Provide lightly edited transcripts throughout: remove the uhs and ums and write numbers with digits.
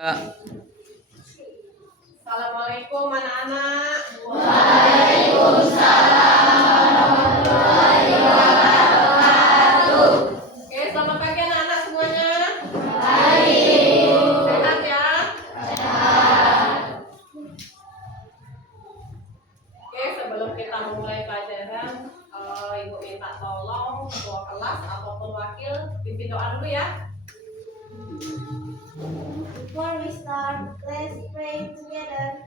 Assalamualaikum anak-anak. Waalaikumsalam warahmatullahi wabarakatuh. Oke, selamat pagi anak-anak semuanya. Baik. Sehat ya? Sehat. Oke, sebelum kita mulai pelajaran, Ibu minta tolong ketua kelas ataupun wakil pimpin doa dulu ya. Before we start, let's pray together.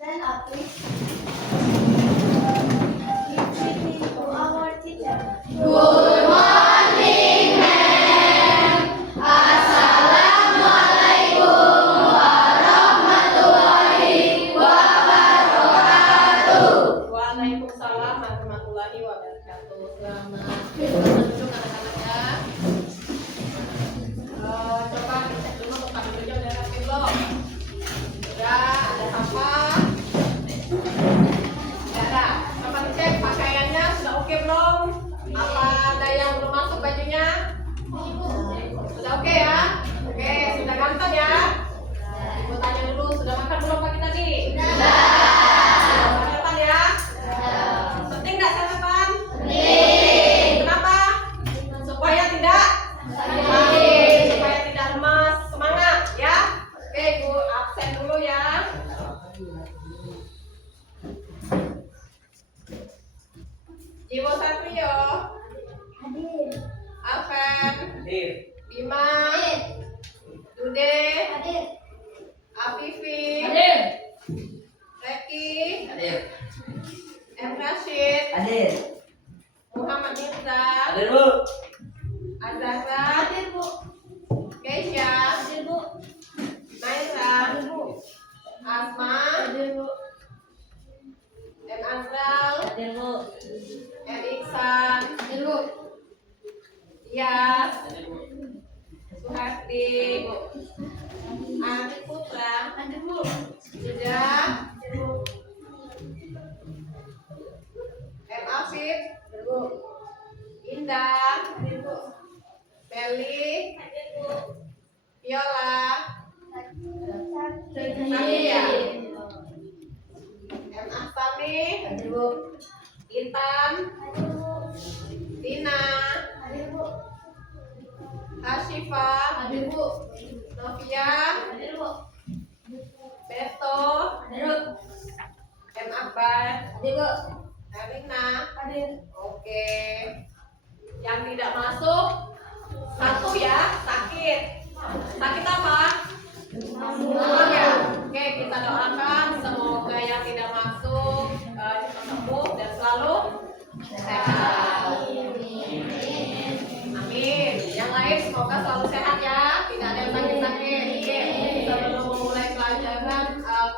Stand up, please. Give greeting to our teacher. Good morning, ma'am. Assalamualaikum warahmatullahi wabarakatuh. Waalaikumsalam warahmatullahi wabarakatuh. Selamat duduk anak-anak ya. Coba dicek dulu tempat duduknya udah rapi belum? Udah, ada sampah? Nggak ada. Coba dicek pakaiannya sudah oke belum? Apa ada yang belum masuk bajunya? Sudah oke ya? Oke, sudah ganteng ya? Ibu tanya dulu, sudah makan belum pagi tadi? Sarapan ya? Penting nggak sarapan? Kenapa? Supaya tidak sakit, supaya tidak lemas, semangat ya. Oke, Ibu absen dulu ya. Jiwo Satrio, Hadir. Afen, Bima, Dude, Hadir. Afifi, Reki, M. Rashid, Muhammad Mirza, Azara, Hadir, Bu. Keisha, Hadir, Bu. Naira, Hadir, Bu. Asma, Hadir, Bu. M. Azral, Hadir, Bu. M. Iksan, Hadir, Bu. Yas, Suharti, Ari Putra, Hadir, Bu. Jeda, Hadir, Bu. M. Afif, Indah, Hadir, Bu. Meli, Hadir, Bu. Viola, Hadir. M. Ahsani, Hadir, Bu. Intan, Hadir, Bu. Tina, Hadir, Bu. Hasyifa, Hadir, Bu. Novia, Hadir, Bu. Beto, Hadir, Bu. M. Akbar, Hadir, Bu. Erina. Hadir. Oke. Yang tidak masuk satu ya, sakit. Sakit apa? Demam ya. Oke, kita doakan semoga yang tidak masuk cepat sembuh dan selalu sehat. Amin. Yang lain semoga selalu sehat ya, tidak ada yang sakit-sakit. Oke, sebelum memulai pelajaran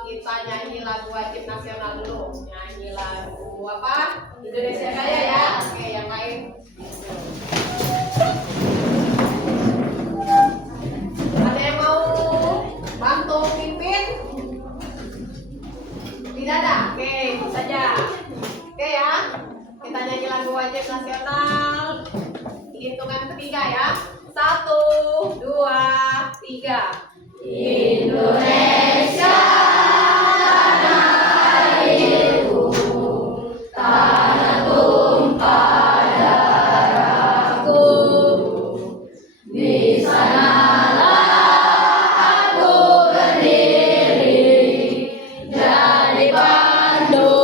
kita nyanyi lagu wajib nasional dulu. Nyanyi lagu apa? Indonesia Raya ya. Oke, yang lain. Ada yang mau bantu pimpin? Tidak ada. Oke, itu saja. Oke ya. Kita nyanyi lagu wajib nasional. Hitungan ketiga ya. 1, 2, 3. Indonesia tanah airku, tanah tumpah darahku. Di sanalah aku berdiri, jadi pandu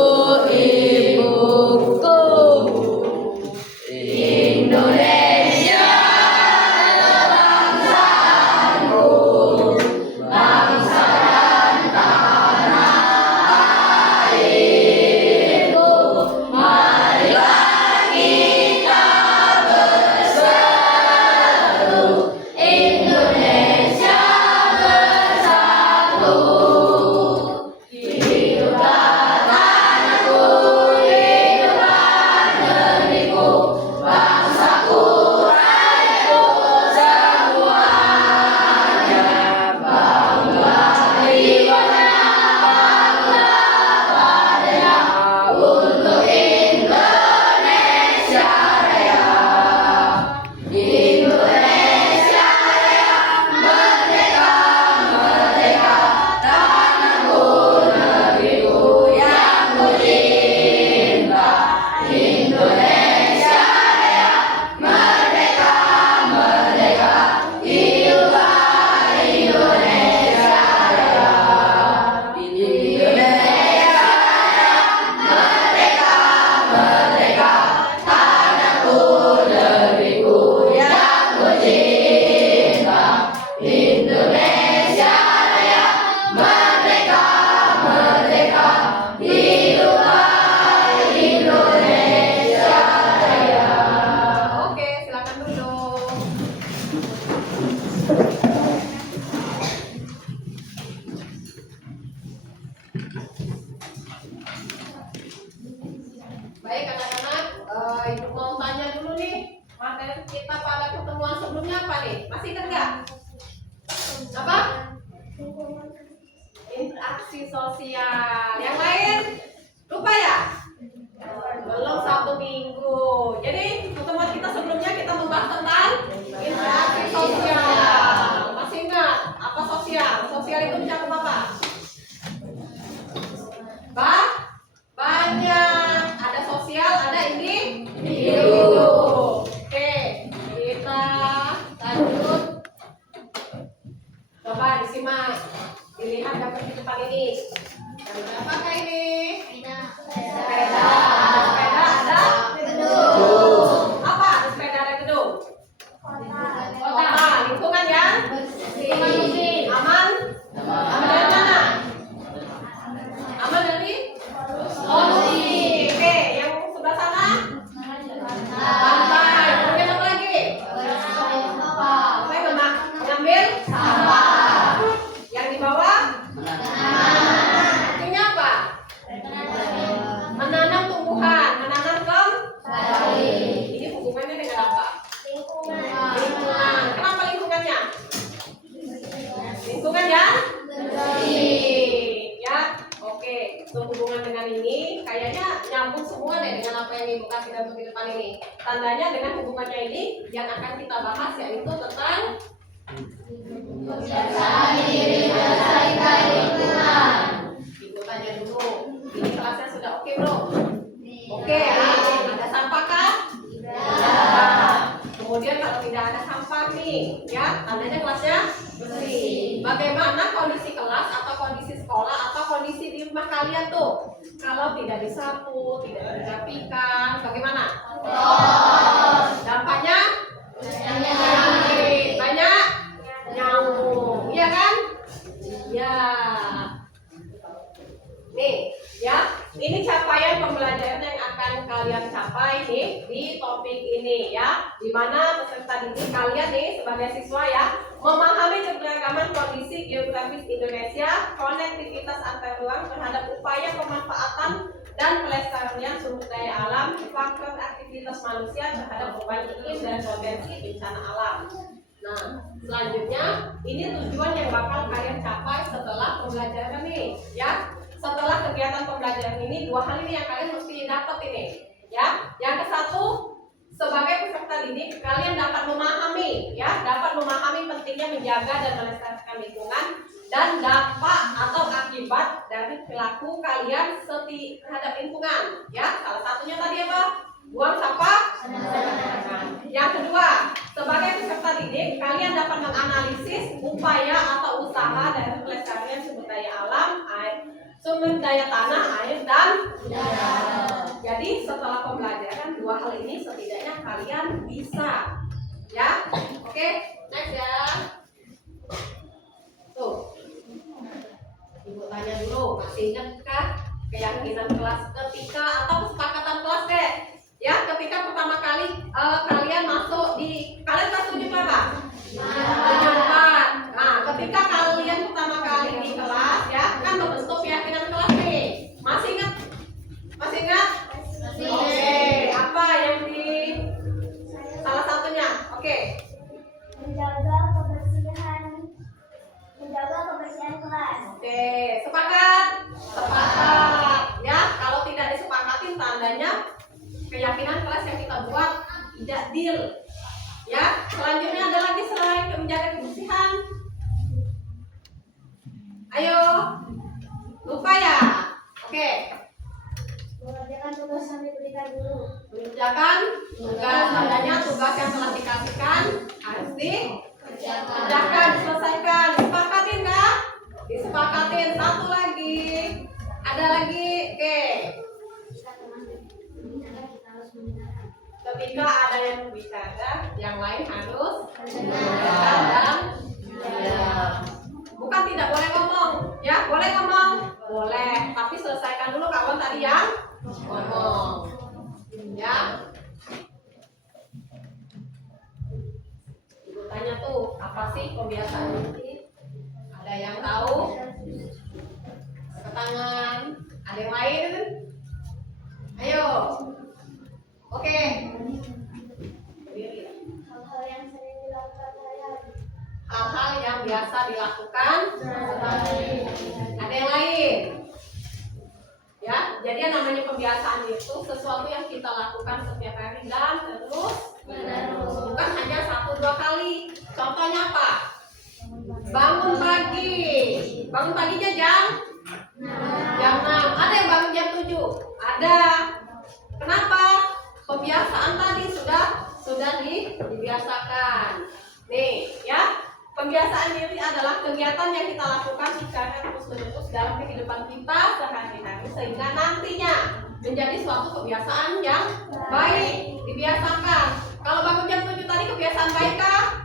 Baik anak-anak, Ibu mau tanya dulu nih, materi kita pada pertemuan sebelumnya apa nih? Masih ingat nggak? Apa? Interaksi sosial. Yang lain? Lupa ya? Belum 1 minggu. Jadi pertemuan kita sebelumnya kita membahas tentang interaksi sosial. Masih ingat apa sosial? Sosial itu mencakup apa? Banyak. Ada sosial, ada individu. Oke, kita lanjut. Coba disimak, dilihat gambar di depan ini. Gambar apakah ini? Sepeda. Ada sepeda, ada gedung. Apa? Ada sepeda, ada gedung. Kota. Lingkungan yang bersih. Aman. Aman dari mana? Aman dari polusi. Oke, yang sebelah sana? Pantai. Kemudian apa lagi? Apa yang mengambil sampah. Yang di bawah? Artinya apa? Menanam tumbuhan, menanam kembali. Ini hubungannya dengan apa? Lingkungan. Kenapa lingkungannya? Lingkungan yang bersih. Ya, oke. Hubungan dengan ini kayaknya nyambung semua deh dengan apa yang Ibu kasih dan di depan ini. Tandanya dengan hubungannya ini yang akan kita bahas yaitu tentang Kebiasaan diri melestarikan lingkungan. Ibu tanya dulu, ini kelasnya sudah oke belum? Oke, ada sampah kah? Tidak. Kemudian kalau tidak ada sampah nih, ya tandanya kelasnya bersih. Bagaimana kondisi kelas atau kondisi sekolah atau kondisi di rumah kalian tuh? Kalau tidak disapu, tidak dirapikan, bagaimana? Dampaknya? Banyak nyamuk, iya kan? Ya. Nih, ya, ini capaian pembelajaran yang akan kalian capai nih di topik ini ya. Dimana peserta didik kalian nih sebagai siswa ya memahami keberagaman kondisi geografis Indonesia, konektivitas antar ruang terhadap upaya pemanfaatan dan pelestarian sumber daya alam, faktor aktivitas manusia terhadap perubahan iklim dan potensi bencana alam. Nah, selanjutnya ini tujuan yang bakal kalian capai setelah pembelajaran nih, ya. Setelah kegiatan pembelajaran ini, 2 hal ini yang kalian mesti dapat ini, ya. Yang ke satu, sebagai peserta didik, kalian dapat memahami, ya, dapat memahami pentingnya menjaga dan melestarikan lingkungan dan dampak atau akibat dari perilaku kalian terhadap lingkungan, ya. Salah satunya tadi apa? Buang sampah. Yang kedua, sebagai peserta didik, kalian dapat menganalisis upaya atau usaha dari pelestarian sumber daya alam, sumber daya tanah, air, dan udara. Jadi setelah pembelajaran 2 hal ini setidaknya kalian bisa, ya. Oke, next ya. Tuh, Ibu tanya dulu, masih ingatkah keyakinan kelas ketika atau kesepakatan kelas deh? Ya, ketika pertama kali kalian masuk di kalian kelas 7 berapa? 4. Nah, ketika kalian pertama kali di kelas ya, kan membentuk keyakinan kelas nih. Masih ingat? Masih ingat? Oke, apa yang di salah satunya? Oke. Menjaga kebersihan kelas. Oke, sepakat? Sepakat. Ya, kalau tidak disepakatin tandanya keyakinan kelas yang kita buat tidak deal. Ya, selanjutnya ada lagi selain menjaga kebersihan. Ayo, lupa ya? Oke. Mengerjakan tugas yang diberikan dulu. Mengerjakan tugas, tandanya tugas yang telah dikasihkan harus dikerjakan, diselesaikan. Disepakatin kah? Disepakatin. Satu lagi. Ada lagi. Oke. Ketika ada yang berbicara, yang lain harus mendengar dan bukan tidak boleh ngomong, ya boleh ngomong, boleh, tapi selesaikan dulu kawan tadi yang ngomong, ya. Ibu tanya tuh, apa sih kebiasaan ini? Ada yang tahu? Angkat tangan. Ada yang lain? Ayo. kebiasaan itu sesuatu yang kita lakukan setiap hari dan terus menerus. Bukan hanya 1-2 kali. Contohnya apa? Bangun pagi. Bangun paginya jam 6. Ada yang bangun jam 7? Ada. Kenapa? Kebiasaan tadi sudah dibiasakan. Nih, ya. Kebiasaan diri adalah kegiatan yang kita lakukan secara terus-menerus dalam kehidupan kita sehari-hari sehingga nantinya menjadi suatu kebiasaan yang baik, dibiasakan. Kalau bangun jam 7 tadi kebiasaan baik kah?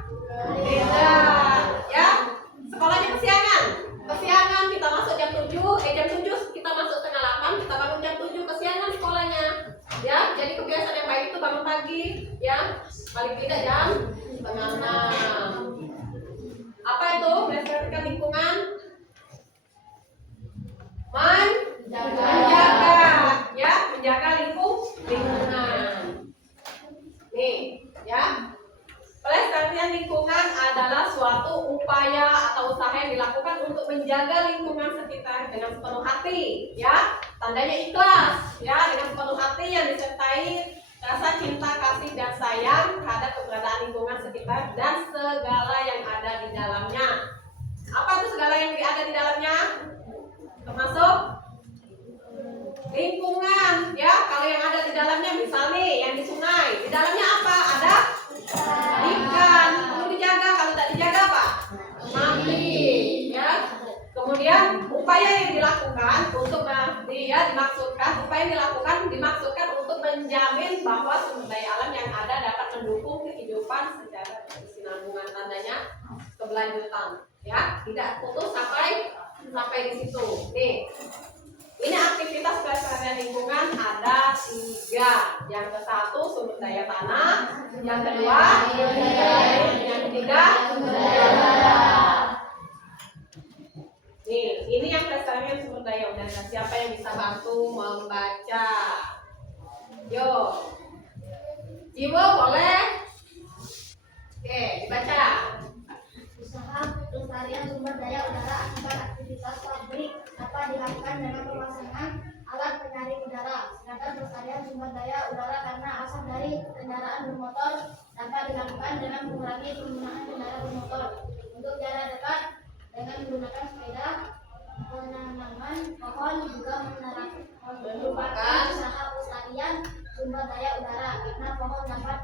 Tidak. Ya. Sekolahnya kesiangan. Kesiangan kita masuk jam 7 kita masuk setengah 8, kita bangun jam 7 kesiangan sekolahnya. Ya, jadi kebiasaan yang baik itu bangun pagi, ya. Paling tidak jam setengah 6. Apa itu? Melestarikan lingkungan, menjaga, ya, menjaga lingkungan. Nih, ya, pelestarian lingkungan adalah suatu upaya atau usaha yang dilakukan untuk menjaga lingkungan sekitar dengan sepenuh hati, ya. Tandanya ikhlas, ya, dengan sepenuh hati yang disertai rasa cinta, kasih, dan sayang terhadap keberadaan lingkungan sekitar dan segala yang ada di dalamnya. Apa itu segala yang ada di dalamnya? Termasuk lingkungan, ya. Kalau yang ada di dalamnya, misalnya yang di sungai, di dalamnya apa? Ada ikan, perlu dijaga. Kalau tidak dijaga apa? Mati, ya. Kemudian upaya yang dilakukan untuk dimaksudkan untuk menjamin bahwa sumber daya alam yang ada dapat mendukung kehidupan secara berkesinambungan. Tandanya keberlanjutan, ya, tidak putus sampai di situ. Nih, ini aktivitas pelestarian lingkungan ada 3. Yang ke-1 sumber daya tanah, yang kedua yang ketiga sumber daya udara. Nih, ini yang pelestarian sumber daya udara. Siapa yang bisa bantu membaca? Yo, Jiwo boleh? Oke, dibaca. Usaha pelestarian sumber daya udara akibat aktivitas pabrik dapat dilakukan dengan pemasangan alat penyaring udara. Sedangkan pelestarian sumber daya udara karena asap dari kendaraan bermotor dapat dilakukan dengan mengurangi penggunaan kendaraan bermotor. Untuk jarak dekat dengan menggunakan sepeda, penanaman pohon juga merupakan usaha pelestarian sumber daya udara karena pohon dapat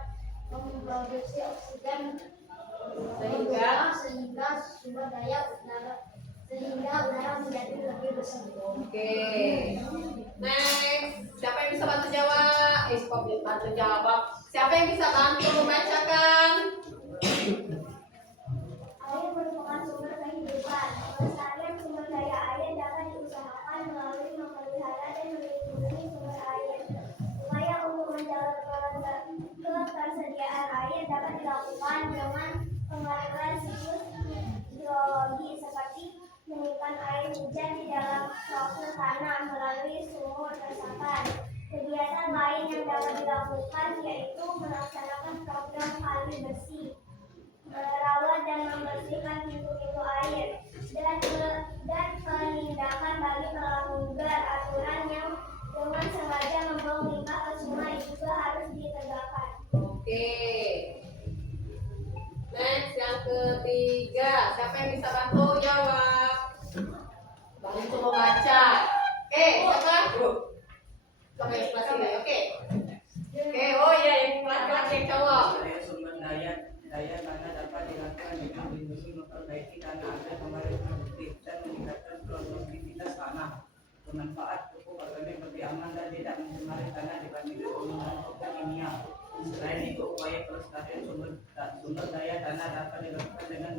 memproduksi oksigen sehingga udara menjadi lebih bersih. Oke. Next, siapa yang bisa bantu jawab? Bantu jawab. Siapa yang bisa bantu membacakan? Air merupakan sumber kehidupan. Pelestarian sumber daya air dapat diusahakan melalui memelihara dan melindungi sumber air. Upaya untuk menjaga ketersediaan air dapat dilakukan dengan pengelolaan siklus hidrologi seperti menyimpan air hujan di dalam suatu tanah melalui sumur resapan. Kegiatan lain yang dapat dilakukan yaitu melaksanakan program kali bersih, merawat dan membersihkan pintu-pintu air, dan penindakan bagi pelanggar aturan yang dengan sengaja membuang limbah ke sungai juga harus ditegakkan. Oke. Next, yang ketiga, siapa yang bisa bantu jawab? Bantu membaca. Oke, siapa? Coba yang sebelah sini. Oke. Oh iya, yang laki-laki, yang cowok. Sumber daya tanah dapat dilakukan dengan melindungi, memperbaiki tanah agar kembali produktif dan meningkatkan produktivitas tanah. Bermanfaat pupuk organik lebih aman dan tidak mencemari tanah dibandingkan penggunaan pupuk kimia. Selain itu, upaya pelestarian sumber daya tanah dapat dilakukan dengan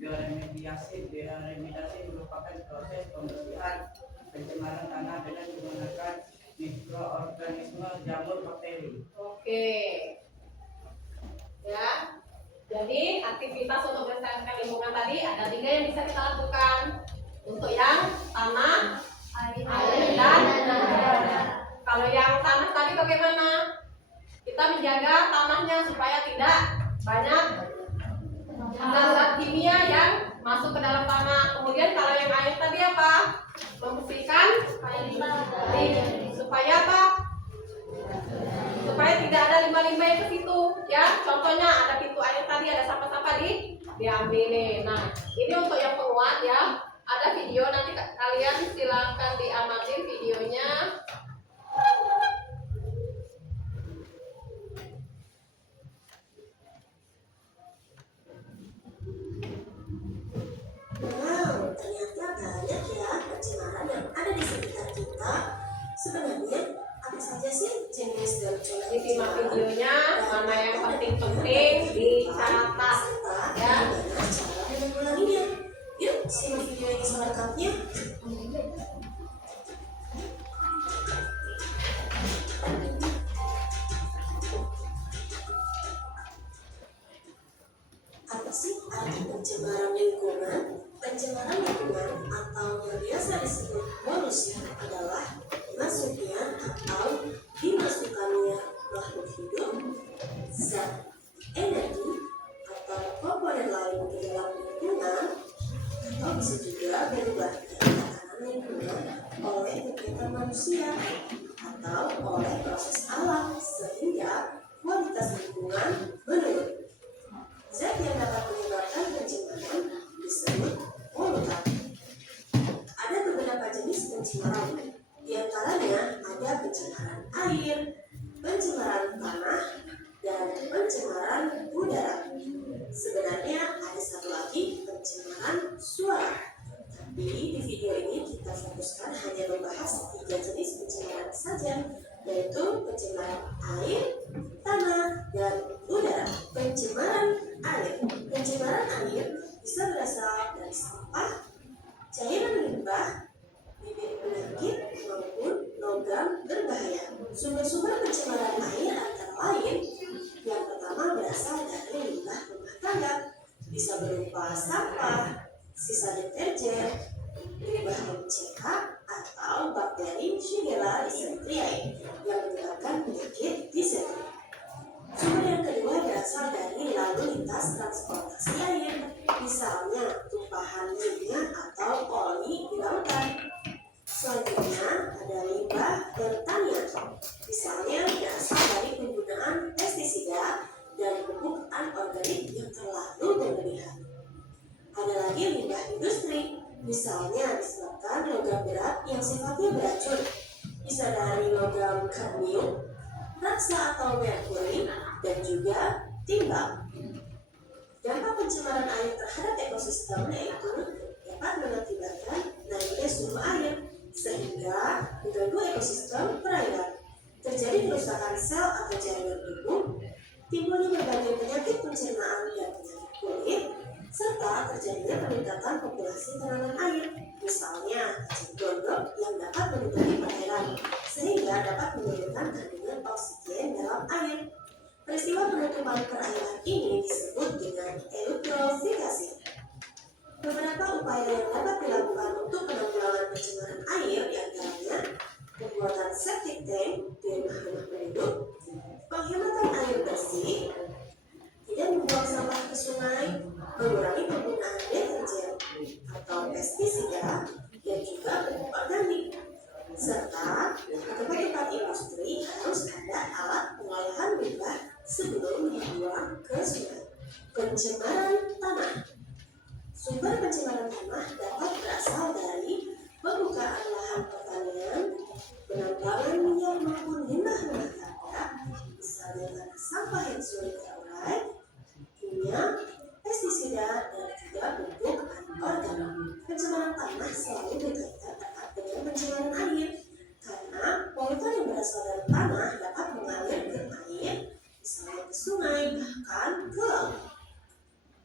bioremediasi. Bioremediasi merupakan proses pembersihan pencemaran tanah dengan menggunakan mikroorganisme jamur bakteri. Oke. Ya. Jadi aktivitas untuk melestarikan lingkungan tadi ada 3 yang bisa kita lakukan. Untuk yang tanah, air, dan udara. Kalau yang tanah tadi bagaimana? Kita menjaga tanahnya supaya tidak banyak zat kimia yang masuk ke dalam tanah. Kemudian kalau yang air tadi apa? Membersihkan air supaya apa? yang ke situ ya. Contohnya ada pintu air tadi, ada sampah-sampah diambilin. Nah, ini untuk yang penguat ya. Ada video, nanti kalian silakan diamatin videonya. Wow, ternyata banyak ya pencemaran yang ada di sekitar kita. Sebenarnya apa saja sih jenis dan cara Disimak videonya, mana yang penting-penting dicatat ya. bagaimana cara menanggulanginya? Yuk, simak video ini selengkapnya. Apa sih arti pencemaran lingkungan? Pencemaran lingkungan atau yang biasa disebut polusi adalah masuknya atau dimasukkannya makhluk hidup, zat, energi, atau komponen lain ke dalam lingkungan, atau bisa juga berubahnya tatanan lingkungan oleh kegiatan manusia atau oleh proses alam sehingga kualitas lingkungan menurun. Zat yang dapat menyebabkan pencemaran disebut polutan. Ada beberapa jenis pencemaran. Di antaranya ada pencemaran air, pencemaran tanah, dan pencemaran udara. Sebenarnya ada satu lagi, pencemaran suara. Tapi di video ini kita fokuskan hanya membahas 3 jenis pencemaran saja, yaitu pencemaran air, tanah, dan udara. Pencemaran air. Pencemaran air bisa berasal dari sampah, cairan limbah, bibit penyakit, maupun logam berbahaya. Sumber-sumber pencemaran air antara lain, yang pertama berasal dari limbah rumah tangga, bisa berupa sampah, sisa deterjen, limbah MCK, atau bakteri Shigella dysenteriae yang menyebabkan penyakit disenteri. Sumber yang kedua berasal dari lalu lintas transportasi air, misalnya tumpahan minyak atau oli di lautan. Selanjutnya ada limbah pertanian, misalnya berasal dari penggunaan pestisida dan pupuk anorganik yang terlalu berlebihan. Ada lagi limbah industri, misalnya disebabkan logam berat yang sifatnya beracun, bisa dari logam kadmium, raksa atau merkuri, dan juga timbal. Dampak pencemaran air terhadap ekosistem yaitu dapat mengakibatkan naiknya suhu air sehingga mengganggu ekosistem perairan, terjadi kerusakan sel atau jaringan tubuh, timbulnya berbagai penyakit pencernaan dan penyakit kulit, serta terjadinya peningkatan populasi tanaman air, misalnya cacing gondok yang dapat menutupi perairan sehingga dapat menurunkan kandungan oksigen dalam air. Peristiwa penutupan perairan ini disebut dengan eutrofifikasi. Beberapa upaya yang dapat dilakukan untuk penanggulangan pencemaran air diantaranya pembuatan septic tank di rumah-rumah penduduk, penghematan air bersih, tidak membuang sampah ke sungai, mengurangi penggunaan deterjen atau pestisida, dan juga pupuk organik. Serta di tempat-tempat industri harus ada alat pengolahan limbah sebelum dibuang ke sungai. Pencemaran tanah. Sumber pencemaran tanah dapat berasal dari pembukaan lahan pertanian, penambangan minyak maupun limbah rumah tangga, misalnya karena sampah yang sulit terurai, minyak, pestisida, dan juga pupuk anorganik. Pencemaran tanah selalu berkaitan erat dengan pencemaran air, karena polutan yang berasal dari tanah dapat mengalir ke air, misalnya ke sungai, bahkan ke laut.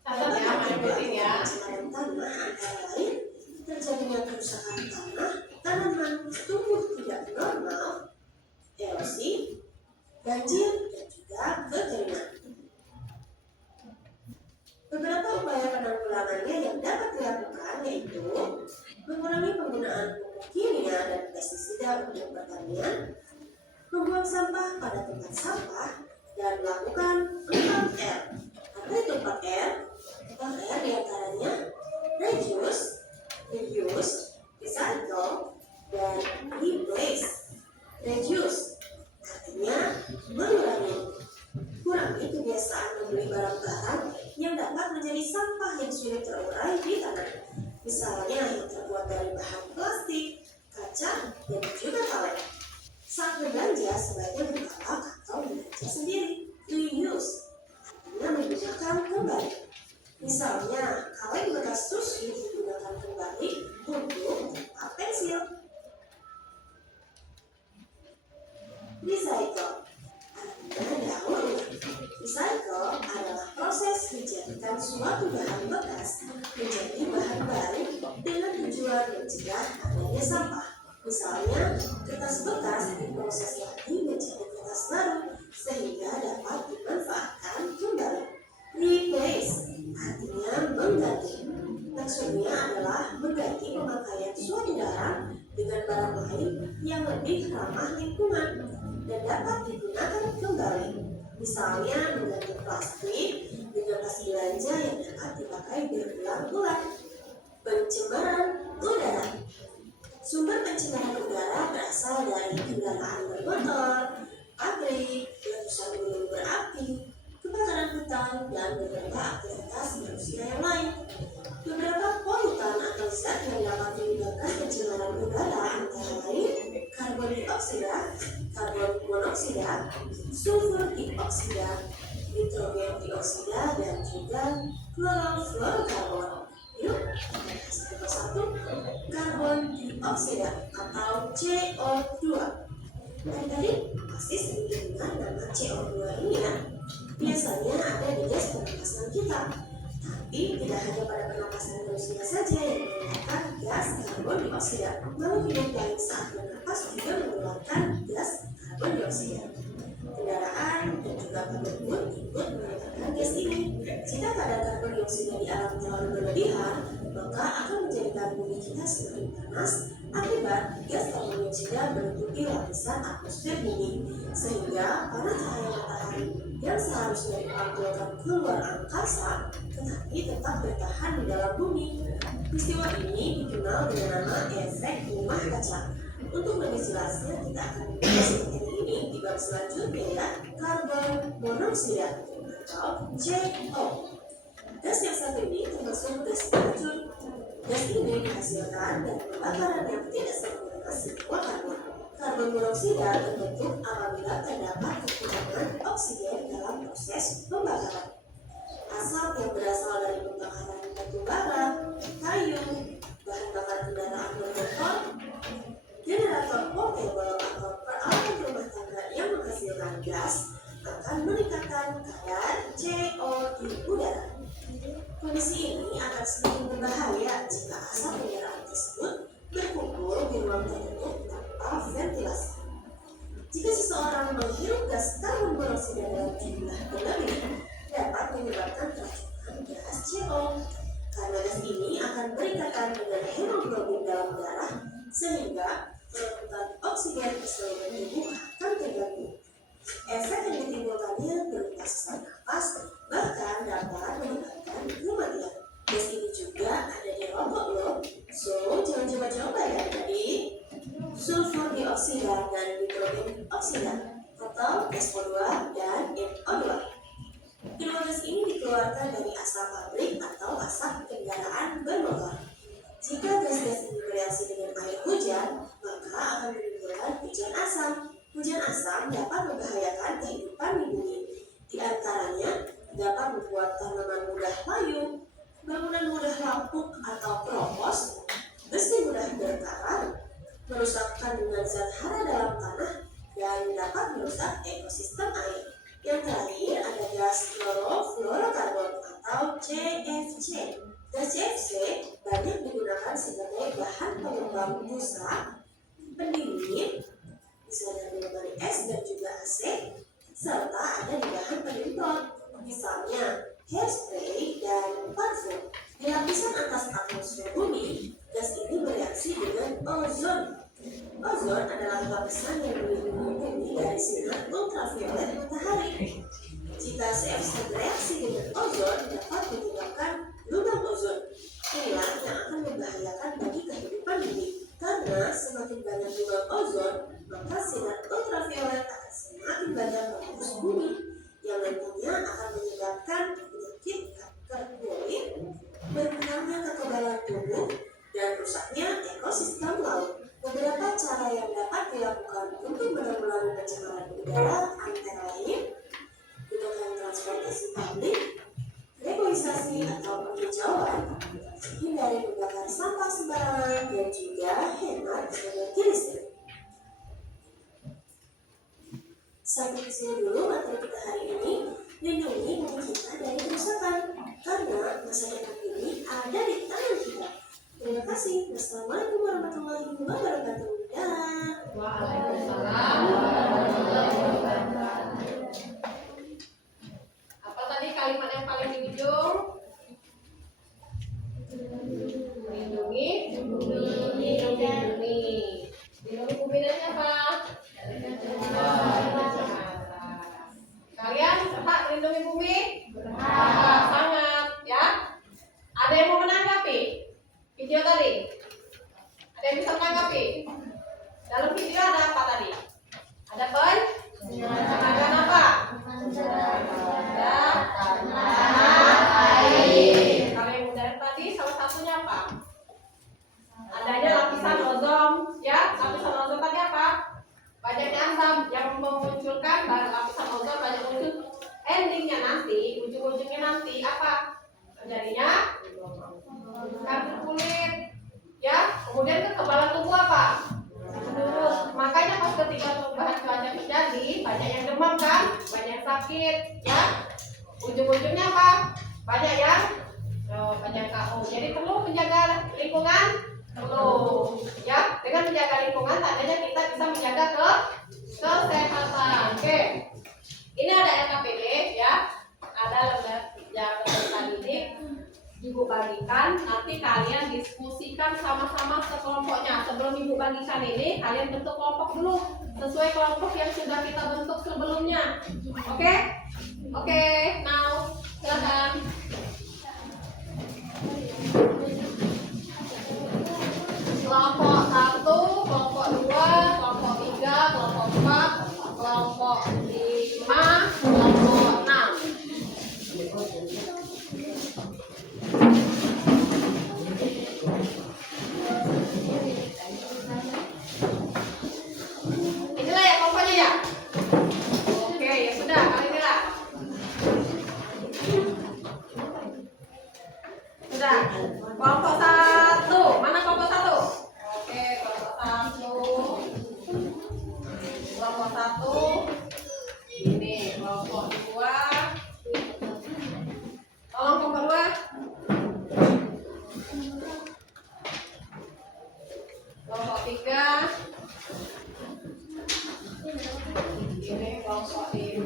Catat ya, paling penting ya. Pencemaran tanah antara lain terjadinya kerusakan tanah, tanaman tumbuh tidak normal, erosi, banjir, dan juga kekeringan. Beberapa upaya penanggulangannya yang dapat dilakukan yaitu mengurangi penggunaan pupuk kimia dan pestisida untuk pertanian, membuang sampah pada tempat sampah, dan melakukan 4R. Apa itu 4R? 4R diantaranya reduce, reuse, recycle, dan replace. Reduce artinya mengurangi, barang-barang yang dapat menjadi sampah yang sulit terurai di tanah. Misalnya yang terbuat dari bahan plastik, kaca, dan juga kaleng. Saat berbelanja sebaiknya bertolak atau belanja sendiri. Reuse artinya menggunakan kembali. Misalnya, kaleng bekas sushi digunakan kembali untuk tempat pensil. Recycle artinya daur ulang. Recycle adalah proses menjadikan suatu bahan bekas menjadi bahan baru dengan tujuan mencegah adanya sampah. Misalnya, kertas bekas diproses lagi menjadi kertas baru sehingga dapat dimanfaatkan kembali. Replace artinya mengganti. Maksudnya adalah mengganti pemakaian suatu barang dengan barang lain yang lebih ramah lingkungan dan dapat digunakan kembali. Misalnya mengganti plastik dengan tas belanja yang dapat dipakai berulang-ulang. Pencemaran udara. Sumber pencemaran udara berasal dari kendaraan bermotor, pabrik, letusan gunung berapi, kebakaran hutan, dan beberapa aktivitas manusia yang lain. Beberapa polutan atau zat yang dapat menyebabkan pencemaran udara antara lain karbon dioksida, karbon monoksida, sulfur dioksida, nitrogen dioksida, dan juga klorofluorokarbon. Yuk, satu persatu. Karbon dioksida atau CO2. Tadi pasti sering dengar nama CO2 ini ya. Biasanya ada di gas pernapasan kita. Tapi tidak hanya pada pernapasan manusia saja yang mengeluarkan gas karbon dioksida. Makhluk hidup lain saat bernapas juga mengeluarkan gas karbon dioksida. Kendaraan dan juga kabel pun ikut mengeluarkan gas ini. Jika kadar karbon dioksida di alam terlalu berlebihan, maka akan menjadikan bumi kita semakin panas akibat gas karbon dioksida menutupi lapisan atmosfer bumi, sehingga panas cahaya matahari yang seharusnya dipantulkan keluar angkasa, tetapi tetap bertahan di dalam bumi. Peristiwa ini dikenal dengan nama efek rumah kaca. Untuk lebih jelasnya, kita akan membahas materi ini di bab selanjutnya ya, karbon monoksida atau CO. Gas yang satu ini termasuk gas beracun. Gas ini dihasilkan dari pembakaran yang tidak sempurna sebuah karbon. Karbon monoksida terbentuk apabila terdapat kekurangan oksigen dalam proses pembakaran. Asap yang berasal dari pembakaran batu bara, kayu, bahan bakar kendaraan bermotor, generator portable atau peralatan rumah tangga yang menghasilkan gas akan meningkatkan kadar CO di udara. Kondisi ini akan semakin berbahaya jika asap kendaraan tersebut berkumpul di ruang tertutup tanpa ventilasi. Jika seseorang menghirup gas karbon monoksida dalam jumlah berlebih, dapat menyebabkan keracunan gas CO. Karena gas ini akan berikatan dengan hemoglobin dalam darah, sehingga perebutan oksigen di seluruh tubuh akan terganggu. Efek yang ditimbulkannya berupa sesak napas, bahkan dapat menyebabkan kematian. Gas ini juga ada di rokok loh, so jangan coba-coba ya adik. Sulfur dioksida dan nitrogen oksida atau SO2 dan NO2. Kedua gas ini dikeluarkan dari asap pabrik atau asap kendaraan bermotor. Jika gas-gas ini bereaksi dengan air hujan, maka akan menimbulkan hujan asam. Hujan asam dapat membahayakan kehidupan di bumi. Di antaranya dapat membuat tanaman mudah layu, bangunan mudah lapuk atau keropos, besi mudah berkarat, merusak kandungan zat hara dalam tanah, dan dapat merusak ekosistem air. Yang terakhir ada gas klorofluorokarbon atau CFC. Gas CFC banyak digunakan sebagai bahan pengembang busa, pendingin, bisa dari es dan juga AC, serta ada di bahan penyemprot, misalnya hairspray dan parfum. Di lapisan atas atmosfer bumi, gas ini bereaksi dengan ozon. Ozon adalah lapisan yang melindungi bumi dari sinar ultraviolet matahari. Jika CFC bereaksi dengan ozon, dapat menyebabkan lubang ozon. Inilah yang akan membahayakan bagi kehidupan bumi. Karena semakin banyak lubang ozon, maka sinar ultraviolet akan semakin banyak menembus bumi, yang nantinya akan menyebabkan adalah antara lain gunakan transportasi publik, reboisasi atau penghijauan, hindari membakar sampah sembarangan, dan juga hemat energi listrik. Sampai di sini dulu materi kita hari ini. Lindungi bumi kita dari kerusakan, karena masa depan ini ada di tangan kita. Terima kasih. Wassalamualaikum warahmatullahi wabarakatuh. Dah. Waalaikumsalam. Apa tadi kalimat yang paling di ujung? Lindungi bumi. Lindungi bumi dari apa? Kalian cepat melindungi bumi? Sangat, ya. Ada yang mau menanggapi video tadi? Ada yang bisa menanggapi? Dalam video ada apa tadi? Ada penjelasan apa? Ada air. Kalau yang udah tadi salah satunya apa? Adanya lapisan ozon, ya. Lapisan ozon tadi apa? Banyaknya asam yang memunculkan lapisan ozon banyak muncul. Endingnya nanti, ujung-ujungnya nanti apa? Terjadinya kanker kulit, ya. Kemudian kekebalan tubuh apa? Menurun. Makanya pas ketika perubahan cuaca terjadi, banyak yang demam kan, banyak yang sakit, ya. Ujung-ujungnya apa? Banyak yang banyak KO. Jadi perlu menjaga lingkungan, perlu, ya. Dengan menjaga lingkungan, tandanya kita bisa menjaga kesehatan. Oke. Ini ada LKPD, ya. Ada lembaga peserta didik. Ibu bagikan, nanti kalian diskusikan sama-sama sekelompoknya. Sebelum ibu bagikan ini, kalian bentuk kelompok dulu sesuai kelompok yang sudah kita bentuk sebelumnya. Oke? Oke, now silakan. Kelompok 1, kelompok 2, kelompok 3, kelompok 4, kelompok 5, kelompok 6. Inilah ya kelompoknya ya. Oke, ya sudah, kali ini lah. Sudah. Kelompok 1, mana kelompok 1? Oke, kelompok 1. Kelompok 1. Ini kelompok 2. Tolong kelompok 2. Kelompok 3. Ini kelompok 5.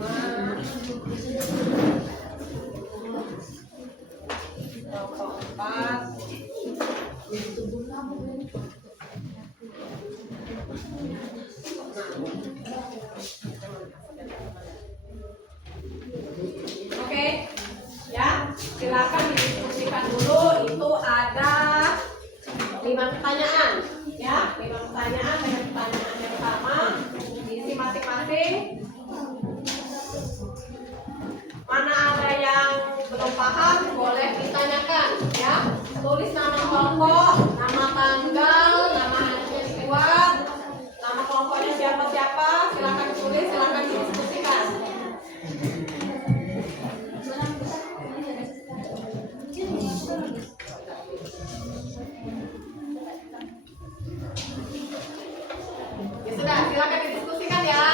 Kelompok 4. Oke, ya, silakan didiskusikan dulu. Itu ada 5 pertanyaan, ya, 5 pertanyaan dengan pertanyaan yang sama. Diisi masing-masing. Mana ada yang belum paham, boleh ditanyakan, ya. Tulis nama kelompok, nama tanggal, nama hari yang dibuat, nama kelompoknya siapa-siapa. Silakan tulis, silakan didiskusikan. Ya sudah, silakan didiskusikan ya.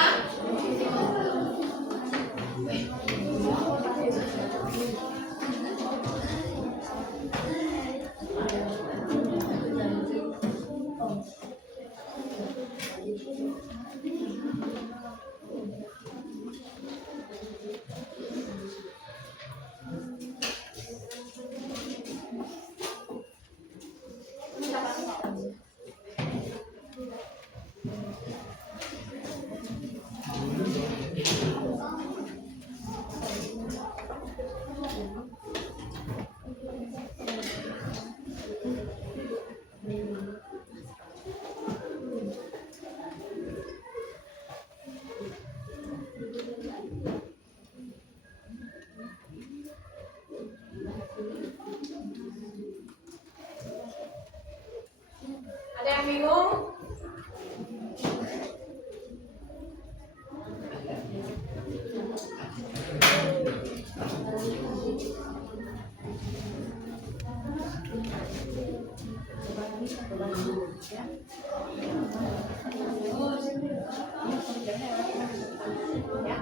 Ya.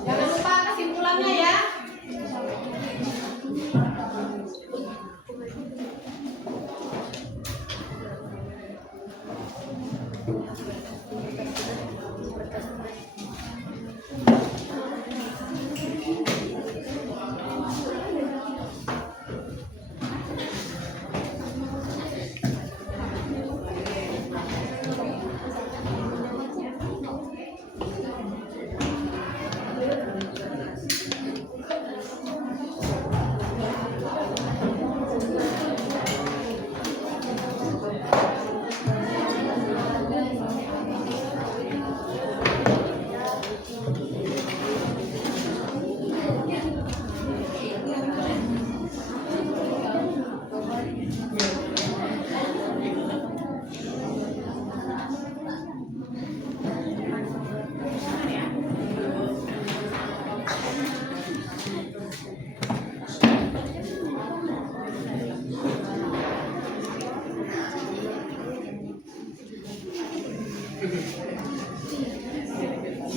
Jangan lupa kesimpulannya ya.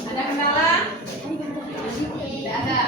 Ada kendala? Tidak ada.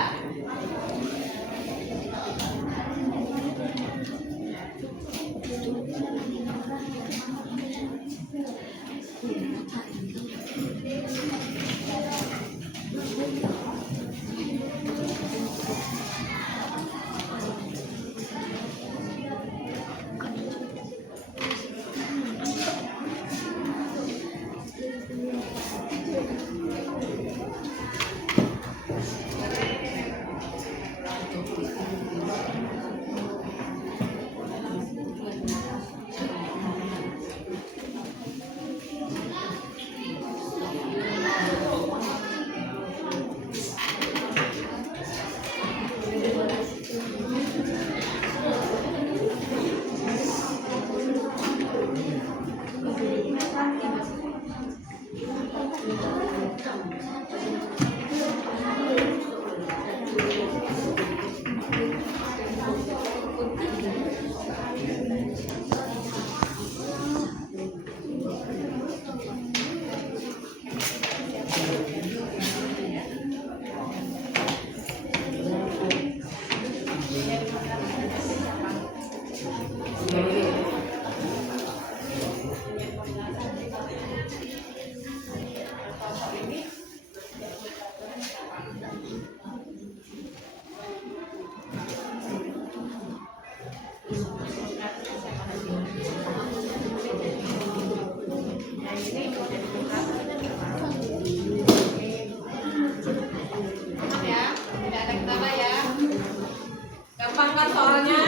Gampang kan soalnya?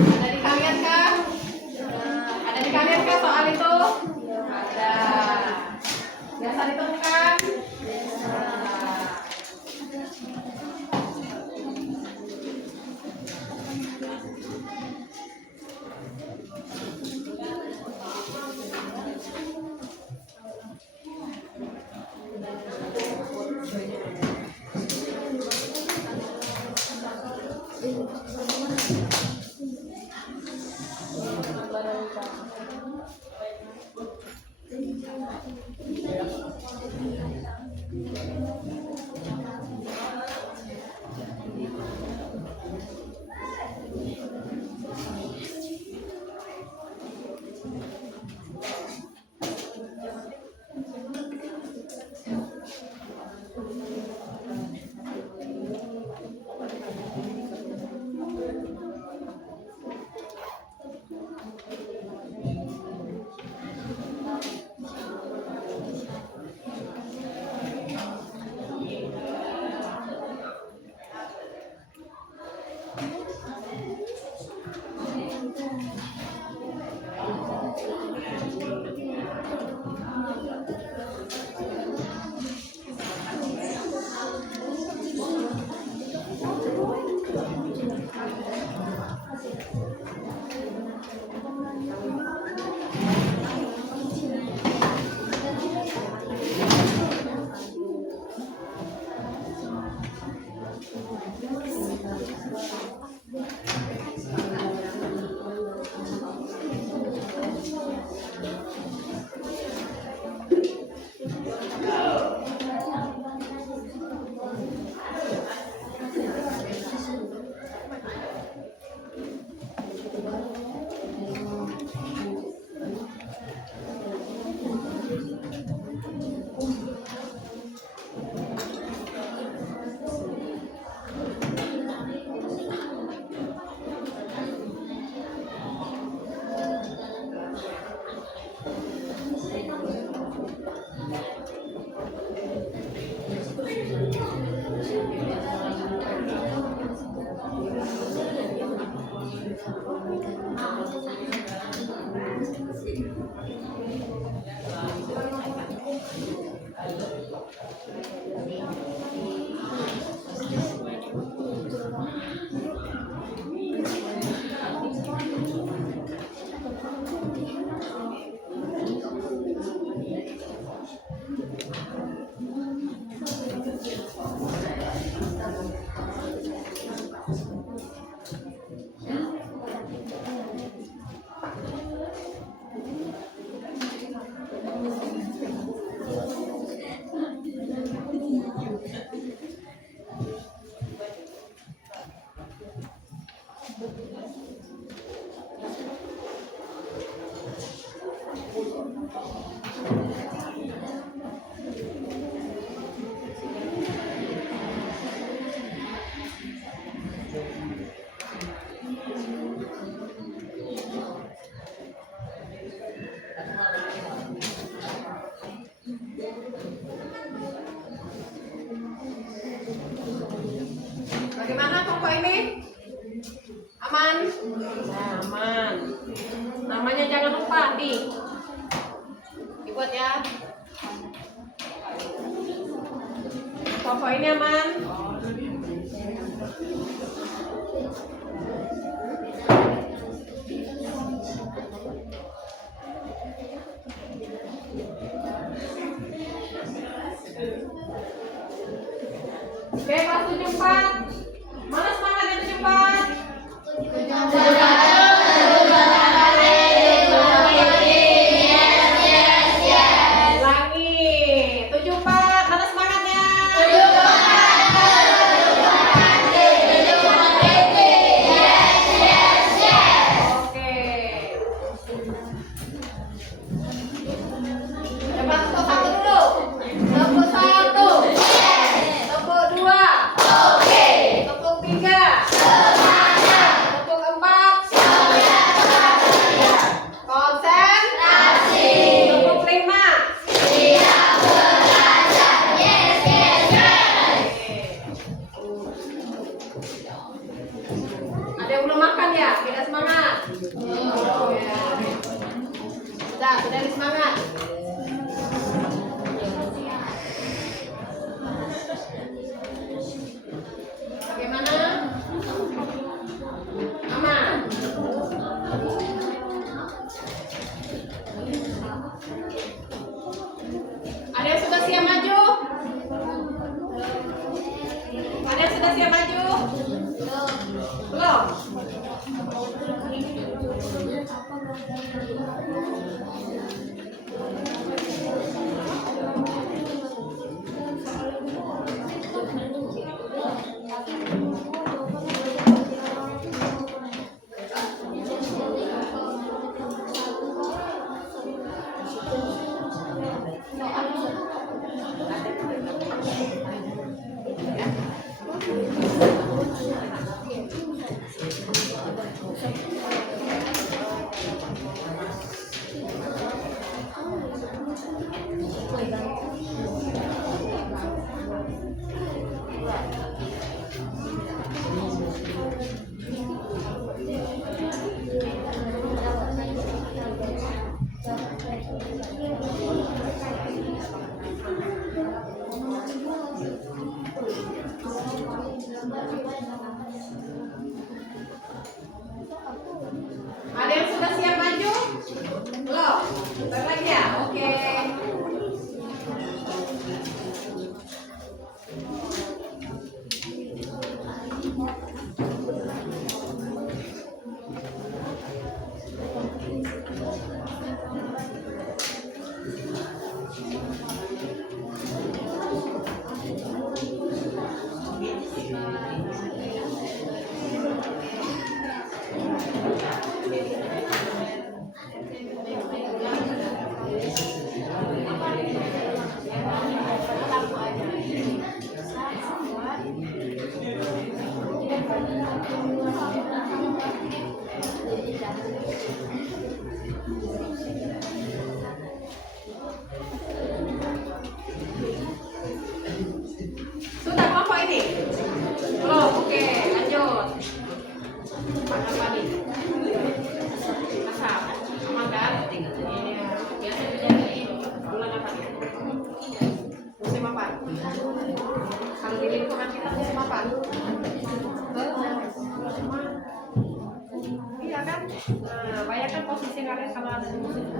Ada di kalian kah? Ada di kalian kah soal itu? Ada. Biasa ditemukan? Bagaimana kelompok ini? Aman? Nah, aman. Namanya jangan lupa dibuat ya. Kelompok ini aman? Oke, kelas 74. Mana semangatnya 74? Ulangi. 74. Mana semangatnya? Oke. Coba tepuk satu dulu. Tepuk satu. Tepuk dua. Tepuk tiga. Tepuk empat. Konsentrasi. Tepuk lima. Ada yang belum makan ya? Beda semangat. Oh, ya. Sudah ada semangat. Bagaimana? Aman. Ada yang sudah siap maju? Ada yang sudah siap maju? Belum.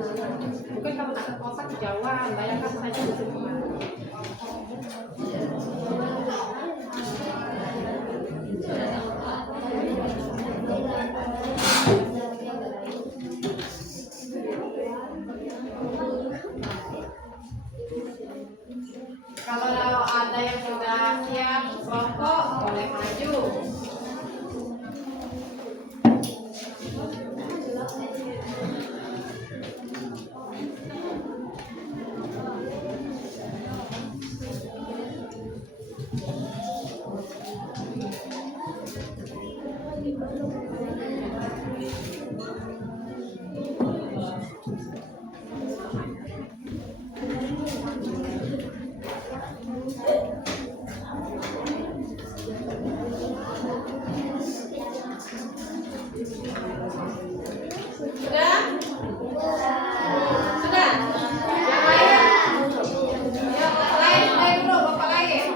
Mungkin kamu tak ke kota kejauhan, bayangkan saja musim kemarau. Kalau ada yang sudah siap kelompok, boleh maju. Sudah? Sudah? Yang lain? Ya, bapak lain, mulai dulu, bapak lain.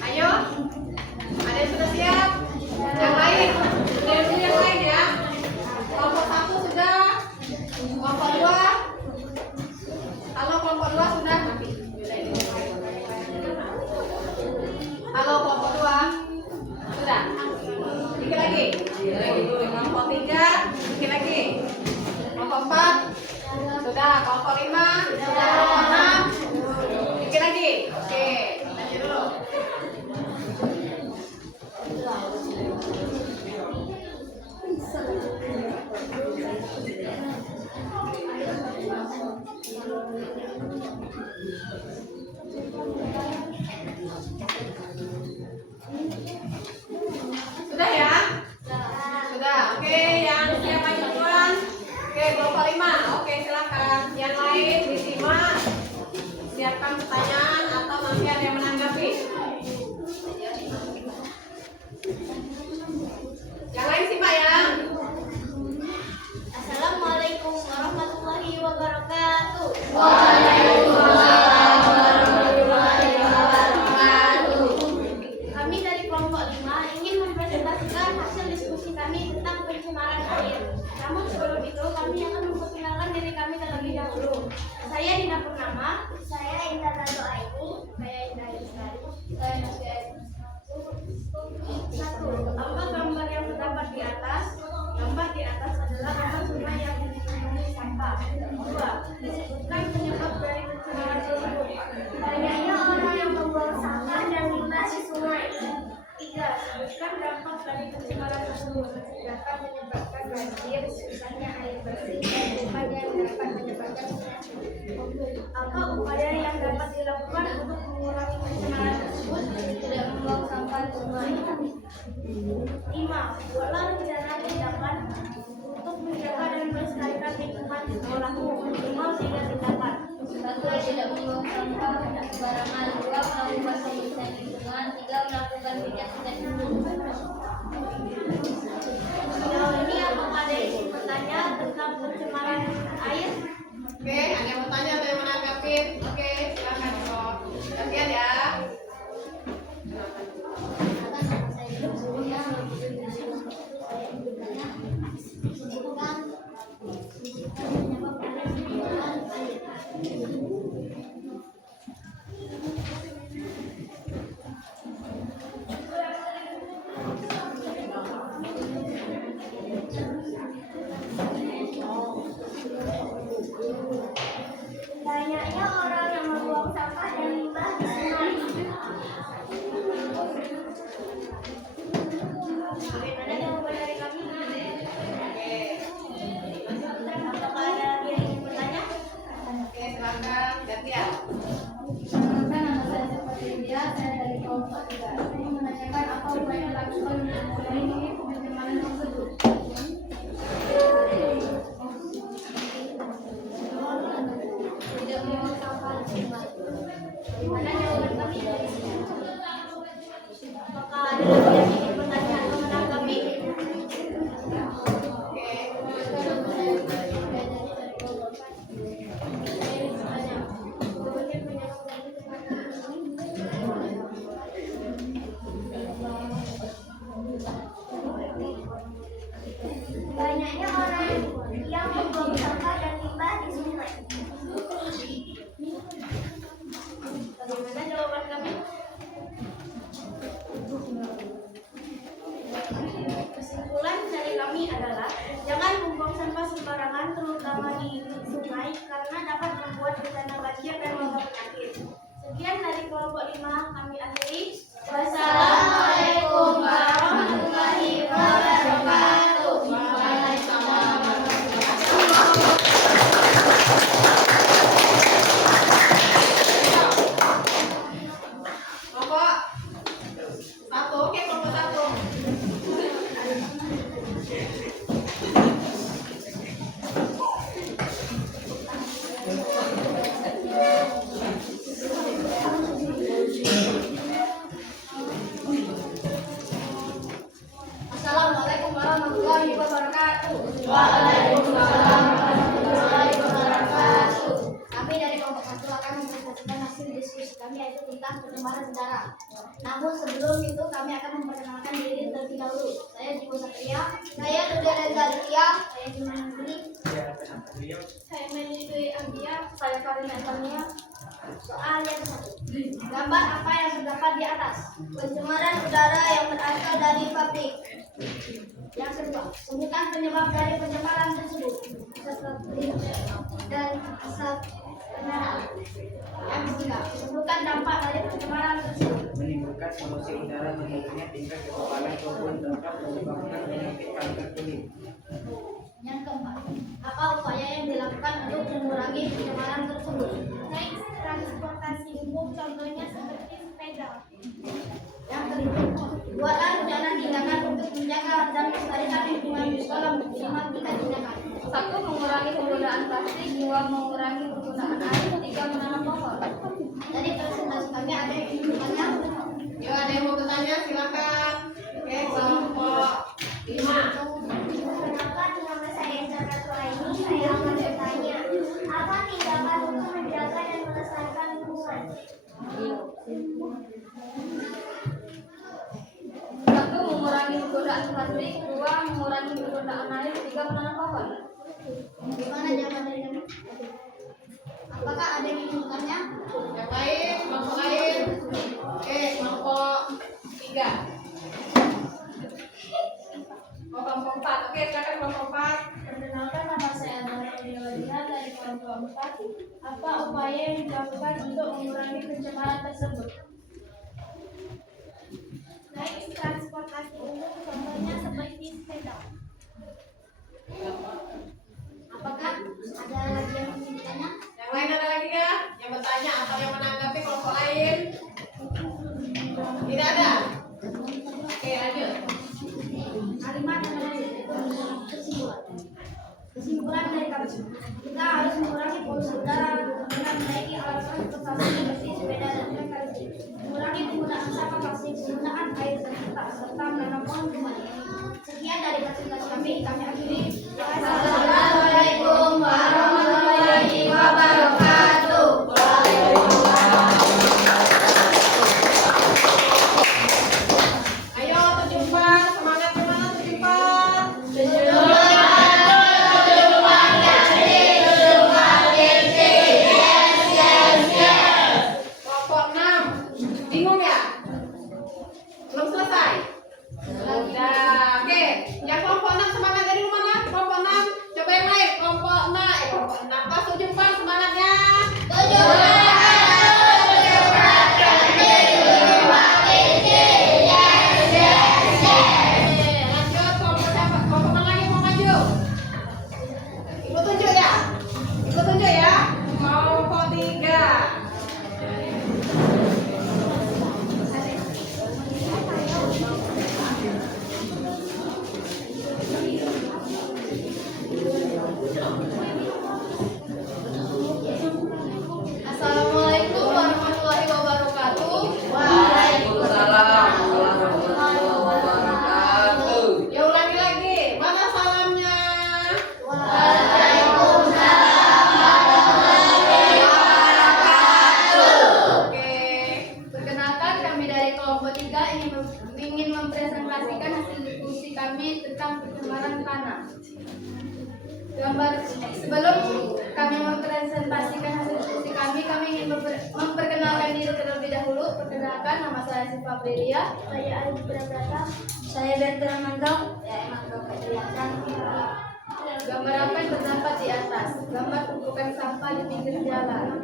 Ayo, ada yang sudah siap? Yang lain, dari dulu yang lain ya. Kelompok 1 sudah, kelompok 2. Halo kelompok 2 sudah. Halo kelompok 2 sudah. Dikit lagi. Kelompok 3, dikit lagi. Kelompok 4 sudah. Kelompok 5 sudah. Kelompok 6 dikit lagi. Oke, lanjut dulu. Sudah ya? Sudah. Oke, yang siap maju duluan? Oke, kelompok 5. Oke, silakan. Yang lain disimak. Siapkan pertanyaan atau nanti ada yang menanggapi. Yang lain simak ya. Assalamualaikum warahmatullahi wabarakatuh. Waalaikumsalam warahmatullahi wabarakatuh. Kami dari kelompok 5 ingin mempresentasikan hasil diskusi kami tentang pencemaran air. Namun sebelum itu kami akan memperkenalkan diri kami terlebih dahulu. Saya Dina Purnama. Saya Indah Nado Aini. Saya Indah Lestari. Saya Nasya. 1. Apa gambar yang terdapat di atas? Gambar di atas adalah gambar sungai yang dipenuhi sampah. 2. Disebutkan penyebab dari pencemaran tersebut. Banyaknya orang yang membuang sampah dan limbah di sungai. 3. Sebutkan dampak dari pencemaran tersebut. Dapat menyebabkan banjir, susahnya air bersih, dan upaya yang dapat menyebabkan penyakit. Apa upaya yang dapat dilakukan untuk mengurangi pencemaran tersebut? Tidak membuang sampah di sungai. 5. Buatlah rencana tindakan untuk menjaga dan melestarikan lingkungan di sekolahmu. Minimal 3 tindakan. 1. Tidak membuang sampah sembarangan. 2. Melakukan pembersihan lingkungan. 3. Melakukan kegiatan sejauh ini apakah ada yang ingin bertanya tentang pencemaran air? Oke, ada yang mau tanya, ada yang menanggapi? Oke, silakan kok. Gantian ya. di sungai karena dapat membuat bencana banjir dan wabah penyakit. Sekian dari kelompok 5 kami akhiri. Wassalamualaikum warahmatullahi wabarakatuh. Waalaikumsalam. Kelompok satu, oke kelompok satu. Assalamualaikum warahmatullahi wabarakatuh. Waalaikumsalam warahmatullahi wabarakatuh. Kami dari kelompok 1 akan mempresentasikan hasil diskusi kami yaitu tentang pencemaran udara. Namun sebelum itu kami akan memperkenalkan diri terlebih dahulu. Saya Jiwo Satria. Saya Duda Renzalia. Saya Juman Guni. Saya Meli Dwi Ambia. Saya Karina Tania. Soal yang 1. Gambar apa yang terdapat di atas? Pencemaran udara yang berasal dari pabrik. Yang kedua, sebutkan penyebab dari pencemaran tersebut. Seperti dan asap kendaraan. Yang ketiga, sebutkan dampak dari pencemaran tersebut. Menimbulkan polusi udara menurunnya tingkat kekebalan tubuh dapat menyebabkan penyakit kanker kulit. Yang keempat, apa upaya yang dilakukan untuk mengurangi pencemaran tersebut? Naik transportasi umum, contohnya seperti sepeda. Yang kelima, buatlah rencana tindakan untuk menjaga dan melestarikan lingkungan dalam 5 tindakan. 1. Mengurangi penggunaan plastik. 2. Mengurangi penggunaan air. 3. Menanam pohon. Jadi presentasi kami ada yang ingin bertanya. Yuk ada yang mau bertanya silakan. Oke kelompok 5. Perkenalkan, nama saya Zara Sulaini. Saya akan bertanya, apa tindakan untuk menjaga dan melestarikan lingkungan? 1. Mengurangi penggunaan plastik. 2. Mengurangi penggunaan air. 3. Menanam pohon. Gimana jawabannya? Apakah ada yang ingin bertanya? Yang lain, kelompok lain. Oke kelompok 3. Oh kelompok 4. Oke silakan kelompok 4. Perkenalkan, nama saya Nara Udilawadihan dari kelompok 4. Apa upaya yang dilakukan untuk mengurangi pencemaran tersebut? Naik transportasi umum, contohnya seperti sepeda. Apakah ada lagi yang ingin ditanya? Yang lain ada lagi ya? Yang bertanya atau yang menanggapi kelompok lain? Tidak ada? Oke lanjut. Kalimat yang menarik itu kesimpulan. Kesimpulan dari kami, kita harus mengurangi polusi udara dengan menaiki alat transportasi seperti sepeda dan kereta listrik, mengurangi penggunaan sampah plastik, penggunaan air tercemar serta menanam pohon kembali. Sekian dari presentasi kami akhiri. Wassalamualaikum warahmatullahi wabarakatuh. Ayo terjumpa, semangat gimana terjumpa? Kelompok 6. Bingung ya? Belum selesai? Sudah. Oke, yang kelompok 6 semangat dari mana? Kelompok 6. Coba yang lain. Kelompok 6. Kelompok 6. Pas terjumpa semangatnya. Lanjut kelompok siapa? Kelompok mana lagi mau maju? Ikut tunjuk ya? Ikut tunjuk ya? Kelompok 3. Assalamualaikum warahmatullahi wabarakatuh. Waalaikumsalam warahmatullahi wabarakatuh. Ya ulangi lagi. Mana salamnya? Oke. Perkenalkan, kami dari kelompok 3 ingin mempresentasikan hasil diskusi kami tentang pencemaran tanah. Sebelum kami mempresentasikan hasil diskusi kami ingin memperkenalkan diri terlebih dahulu. Perkenalkan, nama saya Siva Prilia. Saya Arif Prabata. Saya Bertrand Mandong. Saya Emang Roka Jeliakan. Gambar apa yang terdapat di atas? Gambar tumpukan sampah di pinggir jalan.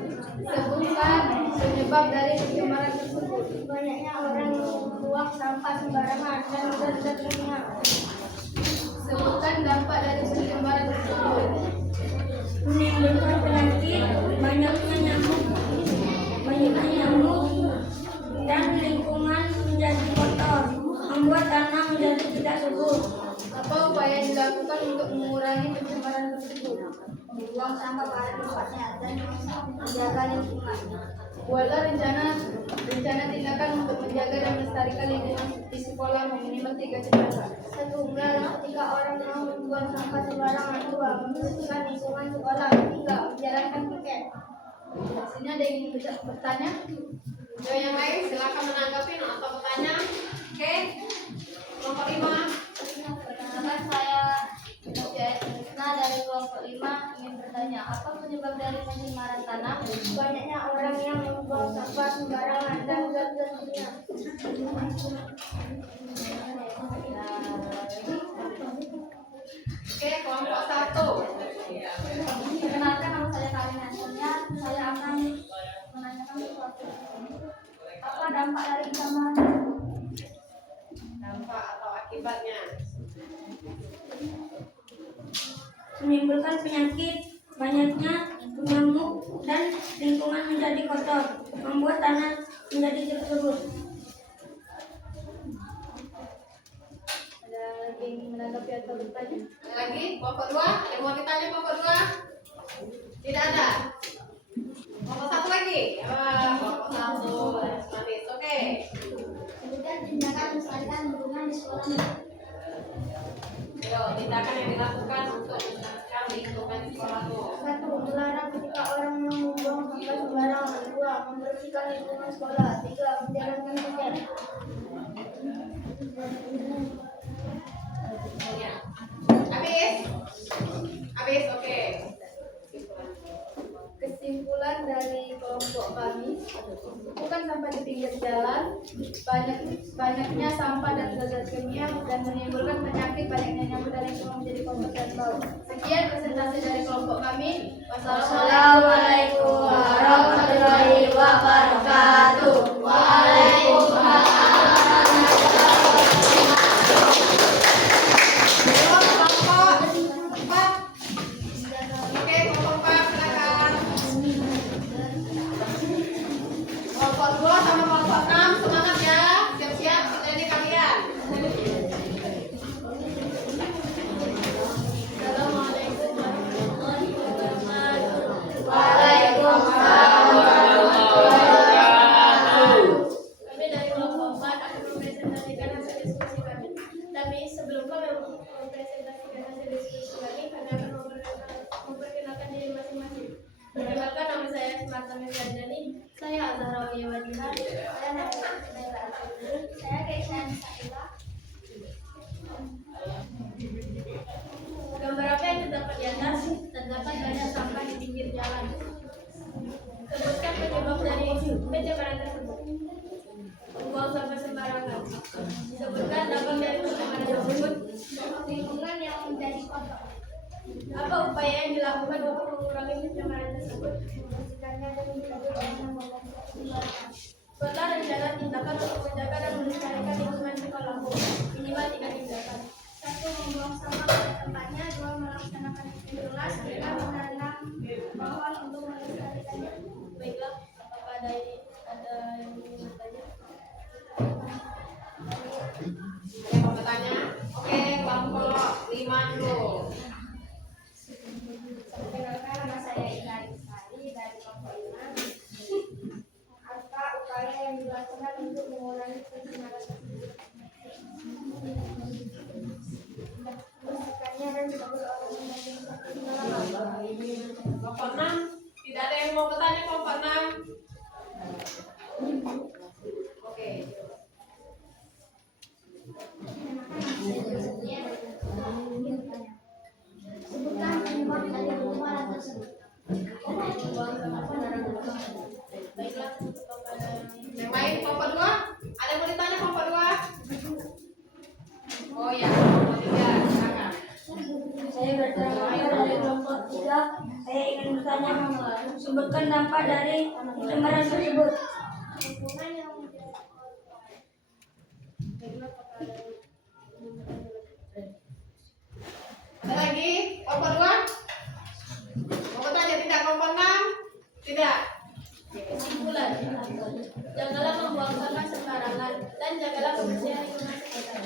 Sebutkan penyebab dari pencemaran tersebut. Banyaknya orang yang membuang sampah sembarangan dan zat-zat kimia. Sebutkan dampak dari pencemaran tersebut. Menimbulkan penyakit, banyaknya nyamuk dan lingkungan menjadi kotor, membuat tanah menjadi tidak subur. Apa upaya yang dilakukan untuk mengurangi pencemaran tersebut? Membuang sampah pada tempatnya dan menjaga lingkungan. Buatlah rencana tindakan untuk menjaga dan melestarikan lingkungan di sekolah minimal 3 tindakan. 1. Melarang ketika orang mau membuang sampah sembarangan. 2. Membersihkan lingkungan sekolah. 3. Menjalankan piket. Sini ada yang ingin bertanya? Yang lain silakan menanggapi atau bertanya. Oke, kelompok 5. Perkenalkan, saya Yesna dari kelompok 5 ingin bertanya, apa penyebab dari pencemaran tanah? Banyaknya orang yang membuang sampah sembarangan dan zat-zat kimia. Oke, kelompok 1. Perkenalkan, nama saya Karina. Saya akan menanyakan sesuatu. Apa dampak dari pencemaran tersebut? Dampak atau akibatnya. Menimbulkan penyakit, banyaknya nyamuk dan lingkungan menjadi kotor, membuat tanah menjadi tidak subur. Ada lagi yang menanggapi atau bertanya? Ada lagi? Kelompok 2. Ada yang mau ditanya kelompok 2? Tidak ada. Kelompok 1 lagi. Kelompok 1 manis. Oke. Sebutkan tindakan melestarikan lingkungan di sekolah. Ayo, tindakan yang dilakukan untuk melestarikan lingkungan di sekolahmu. 1. Melarang ketika orang membuang sampah sembarangan. 2. Membersihkan lingkungan sekolah. 3. Menjalankan piket. Ya. Habis, oke. Kesimpulan dari kelompok kami, bukan sampah di pinggir jalan, banyaknya sampah dan zat kimia dan menimbulkan penyakit, banyaknya nyamuk dan lingkungan menjadi kotor dan bau. Sekian presentasi dari kelompok kami. Wassalamualaikum warahmatullahi wabarakatuh. Waalaikumsalam. Kelompok 2 sama kelompok 6 semangat ya, siap-siap ini kalian. Assalamualaikum warahmatullahi wabarakatuh. Waalaikumsalam warahmatullahi wabarakatuh. Kami dari kelompok 4 akan mempresentasikan hasil diskusi kami. Tapi sebelum kami mempresentasikan hasil diskusi kami akan memperkenalkan diri masing-masing. Perkenalkan, nama saya Martami Fiardani. Saya Azhara Wiyawadiha. Saya Naila Al-Fadli. Saya Keisha Nisa'ila. Gambar apa yang terdapat di atas? Terdapat banyak sampah di pinggir jalan. Sebutkan penyebab dari pencemaran tersebut. Membuang sampah sembarangan. Sebutkan dampak dari pencemaran tersebut. Lingkungan yang menjadi kotor. Apa upaya yang dilakukan untuk mengurangi pencemaran tersebut? Membersihkannya dan menjaga lingkungan sembarangan. Buatlah rencana tindakan untuk menjaga dan melestarikan lingkungan sekolahmu. Minimal 3 tindakan. 1. Membuang sampah pada tempatnya. 2. Melaksanakan jelas. 3. menanam pohon untuk melestarikannya. Baiklah, apakah ada yang ingin bertanya? Ada yang mau bertanya? Oke, kelompok 5 dulu. Perkenalkan, nama saya Ika Rizali dari kelompok 5. Apa upaya yang dilakukan untuk mengurangi pencemaran tersebut? Membersihkannya dan seluruh orang yang Kelompok 6, tidak ada yang mau bertanya kelompok 6. Oke. Sebutkan penyebab dari pencemaran tersebut. Baiklah, yang lain kelompok 2, ada yang mau ditanya kelompok 2? Oh ya, kelompok 3, silakan. Saya berterima dari kelompok 3. Saya ingin bertanya, sebutkan dampak dari pencemaran tersebut. Ada lagi? Kelompok 2? Kelompok tanya tidak? Kelompok 6? Tidak. Kesimpulan, janganlah membuang sampah sembarangan dan jagalah kebersihan lingkungan sekitar.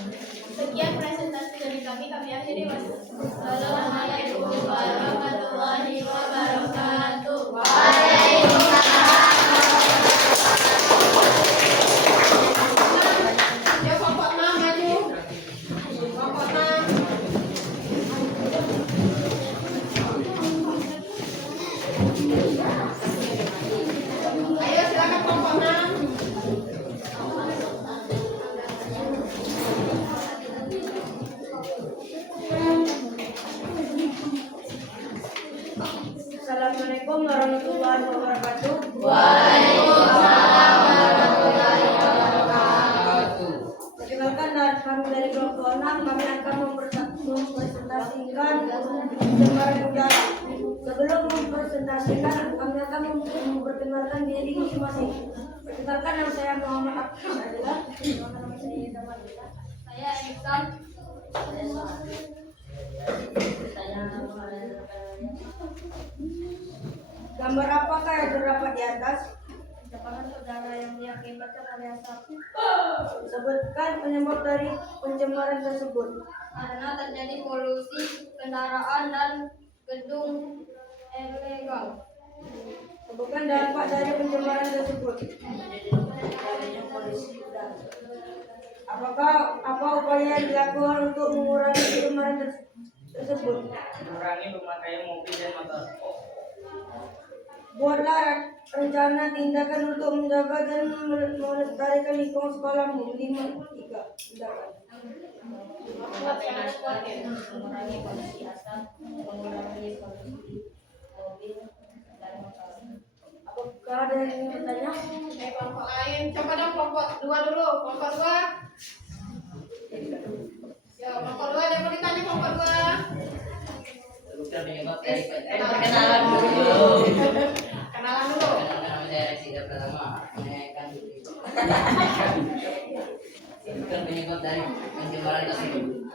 Sekian presentasi dari kami akhiri. Wassalamualaikum warahmatullahi wabarakatuh. Ya, kelompok 6 maju. Kelompok 6. Ayo silakan kelompok 6. Assalamualaikum warahmatullahi wabarakatuh. Perkenalkan kami dari kelompok 6, kami akan mempresentasikan pencemaran udara. Sebelum mempresentasikan, kami akan memperkenalkan diri masing-masing. Perkenalkan, nama saya Muhammad Abdullah. Saya Iksan. Gambar apakah yang terdapat di atas? Tekanan udara yang diakibatkan oleh asap. Sebutkan penyebab dari pencemaran tersebut. Karena terjadi polusi kendaraan dan gedung ilegal. Sebutkan dampak dari pencemaran tersebut. Adanya polusi udara. Apa upaya yang dilakukan untuk mengurangi pencemaran tersebut? Mengurangi pemakaian mobil dan motor. Buatlah rencana tindakan untuk menjaga dan melestarikan lingkungan sekolahmu. 5, 3. Tindakan. Memakai masker, mengurangi polusi asap, mengurangi polusi mobil dan motor. Apakah ada yang ingin bertanya? Kelompok lain. Coba dong kelompok 2 dulu. Kelompok 2. Ya, kelompok 2 ada yang mau ditanya kelompok 2? Sebutkan penyebab dari perkenalan dulu. Kenalan dulu. Perkenalkan, nama saya Reksida Pratama, menanyakan diri. Sebutkan penyebab dari pencemaran tersebut.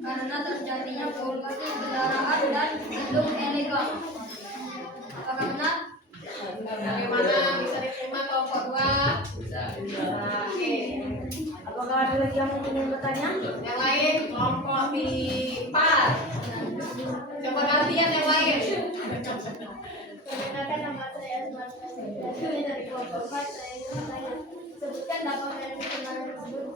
Karena terjadinya polusi kendaraan dan gedung ilegal. Apakah benar? Bagaimana bisa diterima kelompok 2? Bisa. Oke. Apakah ada lagi yang ingin bertanya? Yang lain kelompok 4. Coba gantian yang lain. Perkenalkan, nama saya Asma Syafiqah dari kelompok 4. Saya ingin bertanya, sebutkan dampak dari pencemaran tersebut.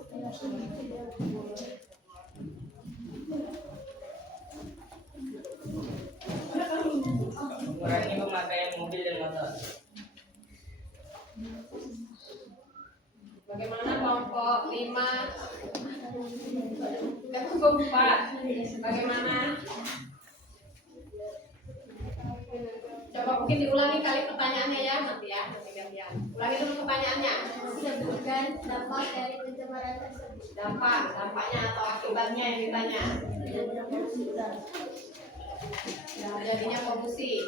Mengurangi pemakaian mobil dan motor. Bagaimana kelompok 5? Kelompok 4. Bagaimana? Coba mungkin diulangi kali pertanyaannya ya, nanti gantian. Ulangi dulu pertanyaannya. Sebutkan dampak dari pencemaran tersebut. Dampaknya atau akibatnya yang ditanya. Jadinya polusi.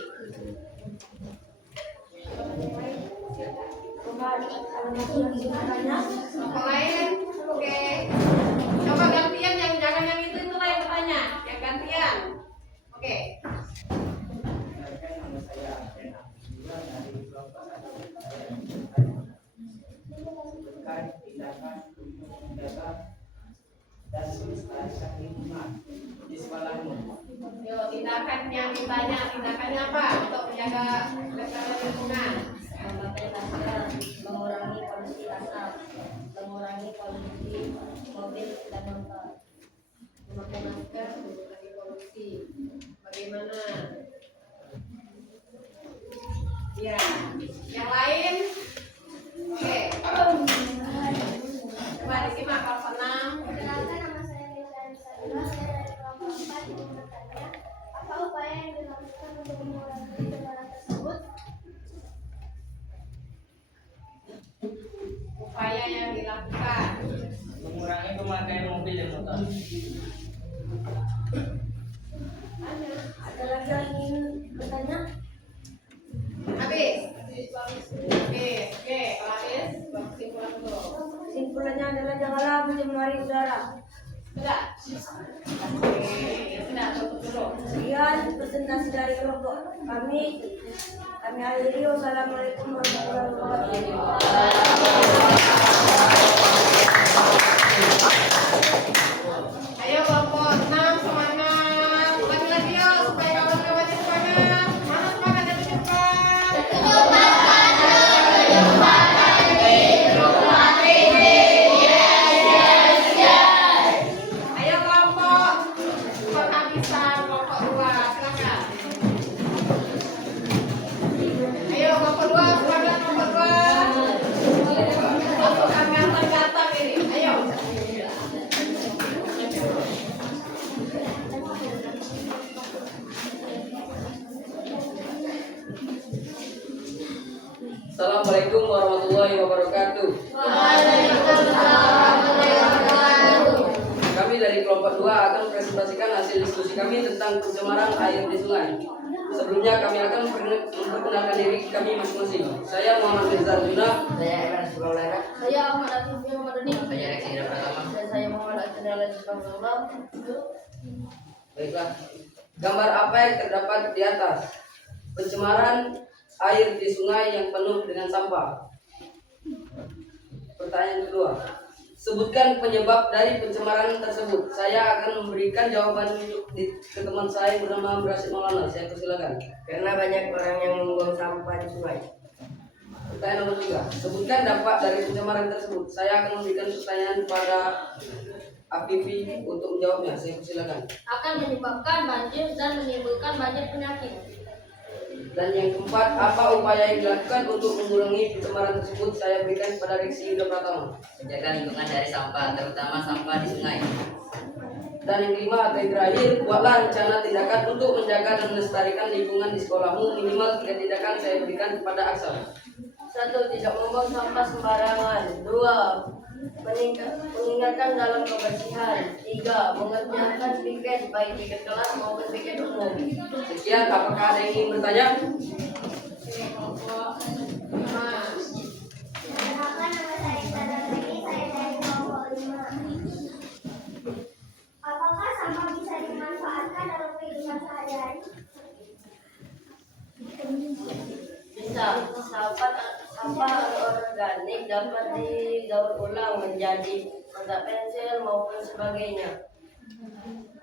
Kelompok lain? Oke. Coba gantian, yang jangan yang itu lah yang bertanya. Yang gantian. Oke. Perkenalkan, nama saya Abdul Abdullah dari kelompok 1. Sebutkan tindakan untuk menjaga dan melestarikan lingkungan di sekolahmu. Yo, tindakan yang ditanya, tindakannya apa untuk menjaga kelestarian lingkungan? Memakai masker, mengurangi polusi asap, mengurangi polusi mobil dan motor. Memakai masker, mengurangi polusi. Bagaimana? Ya, yang lain? Oke. Coba disimak kelompok 6. Perkenalkan, nama saya Misalnya Sarina, saya dari kelompok 4 yang bertanya, apa upaya yang dilakukan untuk mengurangi pencemaran tersebut? Upaya yang dilakukan. Mengurangi pemakaian memakai mobil dan motor. Ada lagi yang ingin bertanya? Habis. Oke, Aris, buat kesimpulan dulu. Kesimpulannya adalah janganlah mencemari udara. Sudah. Oke, sudah tutup dulu. Sekian presentasi dari kelompok kami. Kami akhiri. Wassalamualaikum warahmatullahi wabarakatuh. Ayo kelompok 6 semangat. Lagi-lagi yuk supaya kawan-kawannya semangat. Mana semangat dan cepat. Ayo kelompok penghabisan kelompok 2 silakan. Ayo kelompok 2 semangat kelompok 2. Untuk angkatan ini. Ayo. Assalamualaikum warahmatullahi wabarakatuh. Kami dari kelompok 2 akan presentasikan hasil diskusi kami tentang pencemaran air di sungai. Sebelumnya kami akan memperkenalkan diri kami masing-masing. Saya Muhammad Mirza Juna. Saya Evan Sukaulera. Saya Ahmad Afifi Ramadhani. Saya Reksi Hidra Pratama. Dan saya Muhammad Akhirul Islam. Baiklah. Gambar apa yang terdapat di atas? Pencemaran air di sungai yang penuh dengan sampah. Pertanyaan kedua. Sebutkan penyebab dari pencemaran tersebut. Saya akan memberikan jawaban ke teman saya bernama Brasid Maulana. Saya persilakan. Karena banyak orang yang membuang sampah di sungai. Pertanyaan nomor 3. Sebutkan dampak dari pencemaran tersebut. Saya akan memberikan pertanyaan kepada Afifi untuk menjawabnya. Saya persilakan. Akan menyebabkan banjir dan menimbulkan banyak penyakit. Dan yang keempat, apa upaya yang dilakukan untuk mengurangi pencemaran tersebut? Saya berikan kepada Reksi Hidra Pratama. Menjaga lingkungan dari sampah, terutama sampah di sungai. Dan yang kelima atau yang terakhir, buatlah rencana tindakan untuk menjaga dan melestarikan lingkungan di sekolahmu. Minimal 3 tindakan saya berikan kepada Aksar. 1. Tidak membuang sampah sembarangan. 2. Mengingatkan dalam kebersihan. 3. Mengerjakan piket baik piket kelas maupun piket umum. Sekian, apakah ada yang ingin bertanya? Oke, kelompok 5. Perkenalkan, nama saya Sadar Reni, saya dari kelompok 5. Apakah sampah bisa dimanfaatkan dalam kehidupan sehari-hari? Bisa. Sampah organik dapat didaur ulang menjadi pulsa pensil maupun sebagainya.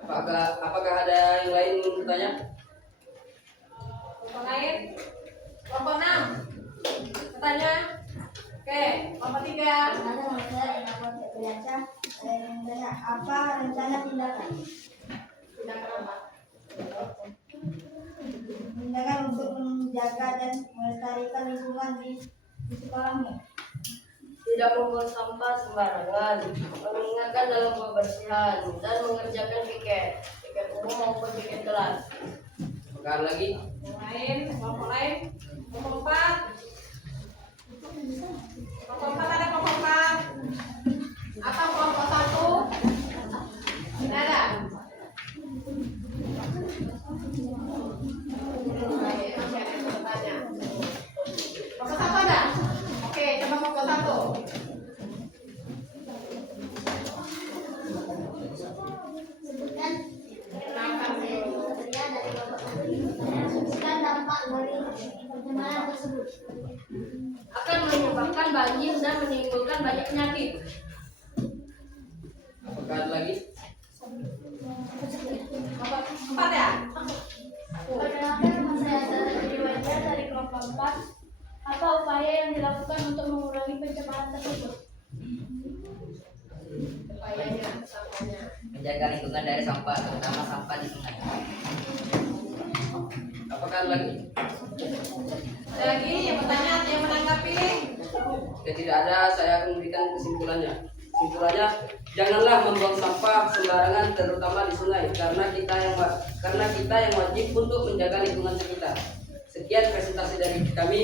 Apakah ada yang lain ingin bertanya? Kelompok lain. Kelompok 6. Bertanya. Oke, kelompok 3. Nama saya Inamon Febriansyah. Saya ingin bertanya, apa rencana tindakan? Tindakan apa? Tindakan untuk menjaga dan melestarikan lingkungan di sekolahmu. Tidak membuang sampah sembarangan, mengingatkan dalam kebersihan, dan mengerjakan piket umum maupun piket kelas. Apakah ada lagi? Yang lain, kelompok lain. Kelompok 4. Kelompok 4 ada kelompok 4. Atau kelompok 1. Tidak ada. Baik, masih ada yang bertanya. Kelompok 1 ada? Oke, coba kelompok 1. Sebutkan Kenalkan dulu. saya dari kelompok 1. Sebutkan dampak dari pencemaran tersebut. Akan menyebabkan banjir dan menimbulkan banyak penyakit. Apakah ada lagi? Kelompok 4 ya? Perkenalkan, nama saya Sarah Wajah dari kelompok 4. Apa upaya yang dilakukan untuk mengurangi pencemaran tersebut? Upayanya, sampahnya. Menjaga lingkungan dari sampah, terutama sampah di sungai. Apakah ada lagi? Ada lagi yang bertanya atau yang menanggapi? Jika tidak ada, saya akan memberikan kesimpulannya. Kesimpulannya, janganlah membuang sampah sembarangan, terutama di sungai, karena kita yang wajib untuk menjaga lingkungan sekitar. Sekian presentasi dari kami.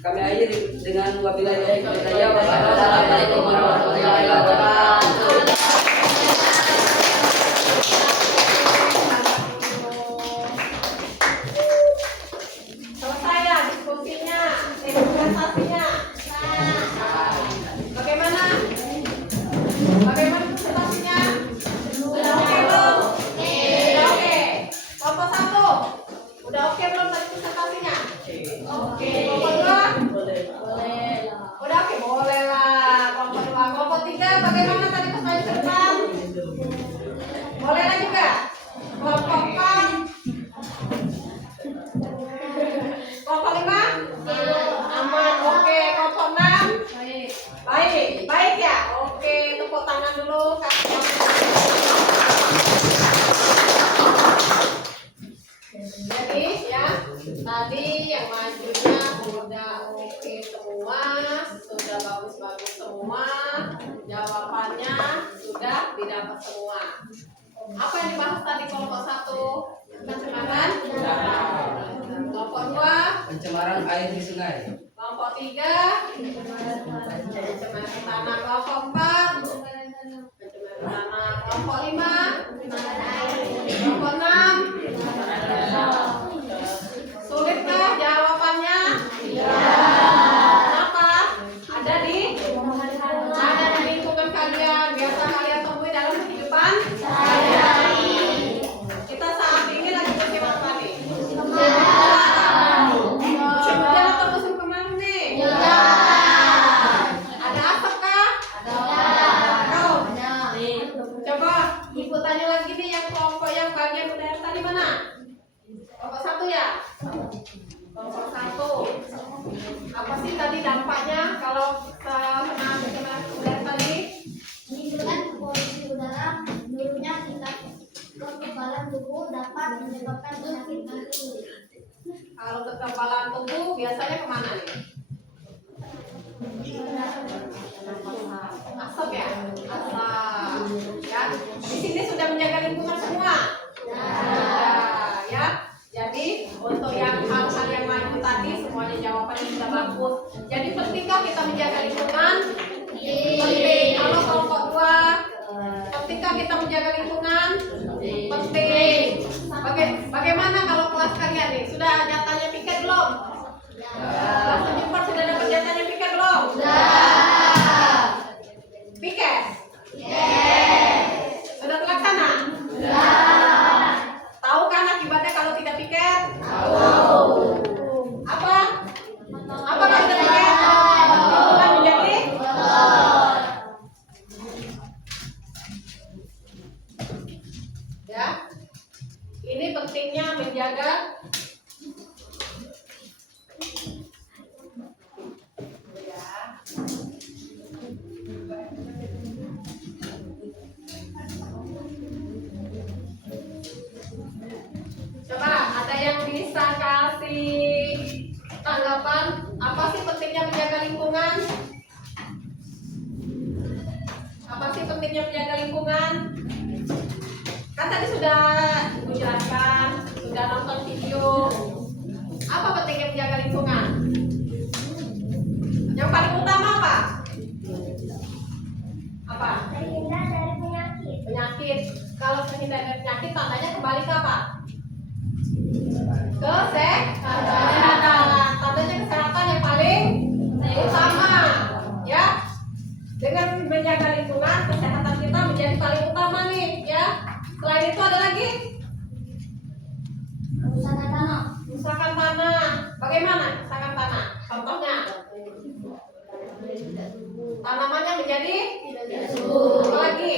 Kami akhiri dengan wabillahi taufiq wal hidayah. Wassalamualaikum warahmatullahi wabarakatuh. dapat semua. Apa yang dibahas tadi kelompok 1? Pencemaran kelompok 2 Pencemaran air di sungai. kelompok 3 pencemaran tanah, kelompok 4 pencemaran tanah, kelompok 5 kelompok 6 sulitkah jawabannya? Kenapa? Ada di lingkungan kalian, biasa kalian temui dalam kehidupan sehari-hari. Kita saat ini lagi musim apa nih? Hujan atau musim kemarau nih? Ada asap kah? Coba ibu tanya lagi nih yang kelompok yang bagian udara tadi mana? Kelompok 1 ya? Kelompok 1. Apa sih tadi dampaknya kalau kena pencemaran udara tadi? Menimbulkan polusi udara, menurunnya tingkat kekebalan tubuh dapat menyebabkan penyakit kanker. Kalau kekebalan tubuh biasanya kemana nih? Asap ya? Asap. Ya. Di sini sudah menjaga lingkungan semua. Ya. Jadi untuk yang hal-hal yang maju tadi semuanya jawabannya sudah bagus. Jadi pentingkah kita menjaga lingkungan? Penting. Kalau kelompok 2, pentingkah kita menjaga lingkungan? Penting. Bagaimana kalau kelas kalian nih? Sudah nyatanya piket belum? Kelas 74 sudah dapat nyatanya piket belum? Piket? Sudah terlaksana? Tahu kan akibatnya kalau tidak piket? Apa? Apa kalau tidak piket? Lingkungan menjadi? Ya. Ini pentingnya menjaga ya. Coba ada yang bisa kasih tanggapan apa sih pentingnya menjaga lingkungan? Apa sih pentingnya menjaga lingkungan? Kan tadi sudah dijelaskan, sudah nonton video. Apa pentingnya menjaga lingkungan? Yang paling utama apa? Apa? Terhindar dari penyakit. Penyakit. Kalau terhindar dari penyakit, tandanya kembali ke apa? Kesehatan. Tandanya kesehatan yang paling utama. Ya. Dengan menjaga lingkungan, kesehatan kita menjadi paling utama nih. Ya. Selain itu ada lagi? Kerusakan tanah. Kerusakan tanah. Bagaimana kerusakan tanah? Contohnya? Tanamannya menjadi apa lagi?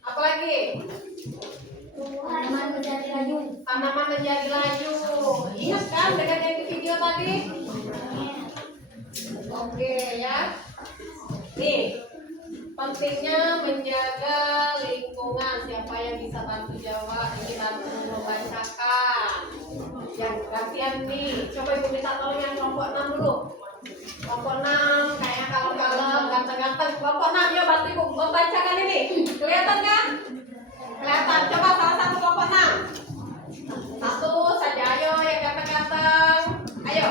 Apa lagi? Tanaman menjadi layu. Tanaman menjadi layu. Ingat kan dengan yang di video tadi? Oke ya. Nih, pentingnya menjaga lingkungan. Siapa yang bisa bantu jawab? Ini bantu membacakan. Yang gantian nih. Coba ibu minta tolong yang kelompok 6 dulu. Kelompok 6 kayaknya kalem-kalem, ganteng-ganteng. Kelompok 6 yuk bantu ibu membacakan ini. Kelihatan kan? Kelihatan. Coba salah satu kelompok 6. Satu saja, ayo yang ganteng-ganteng. Ayo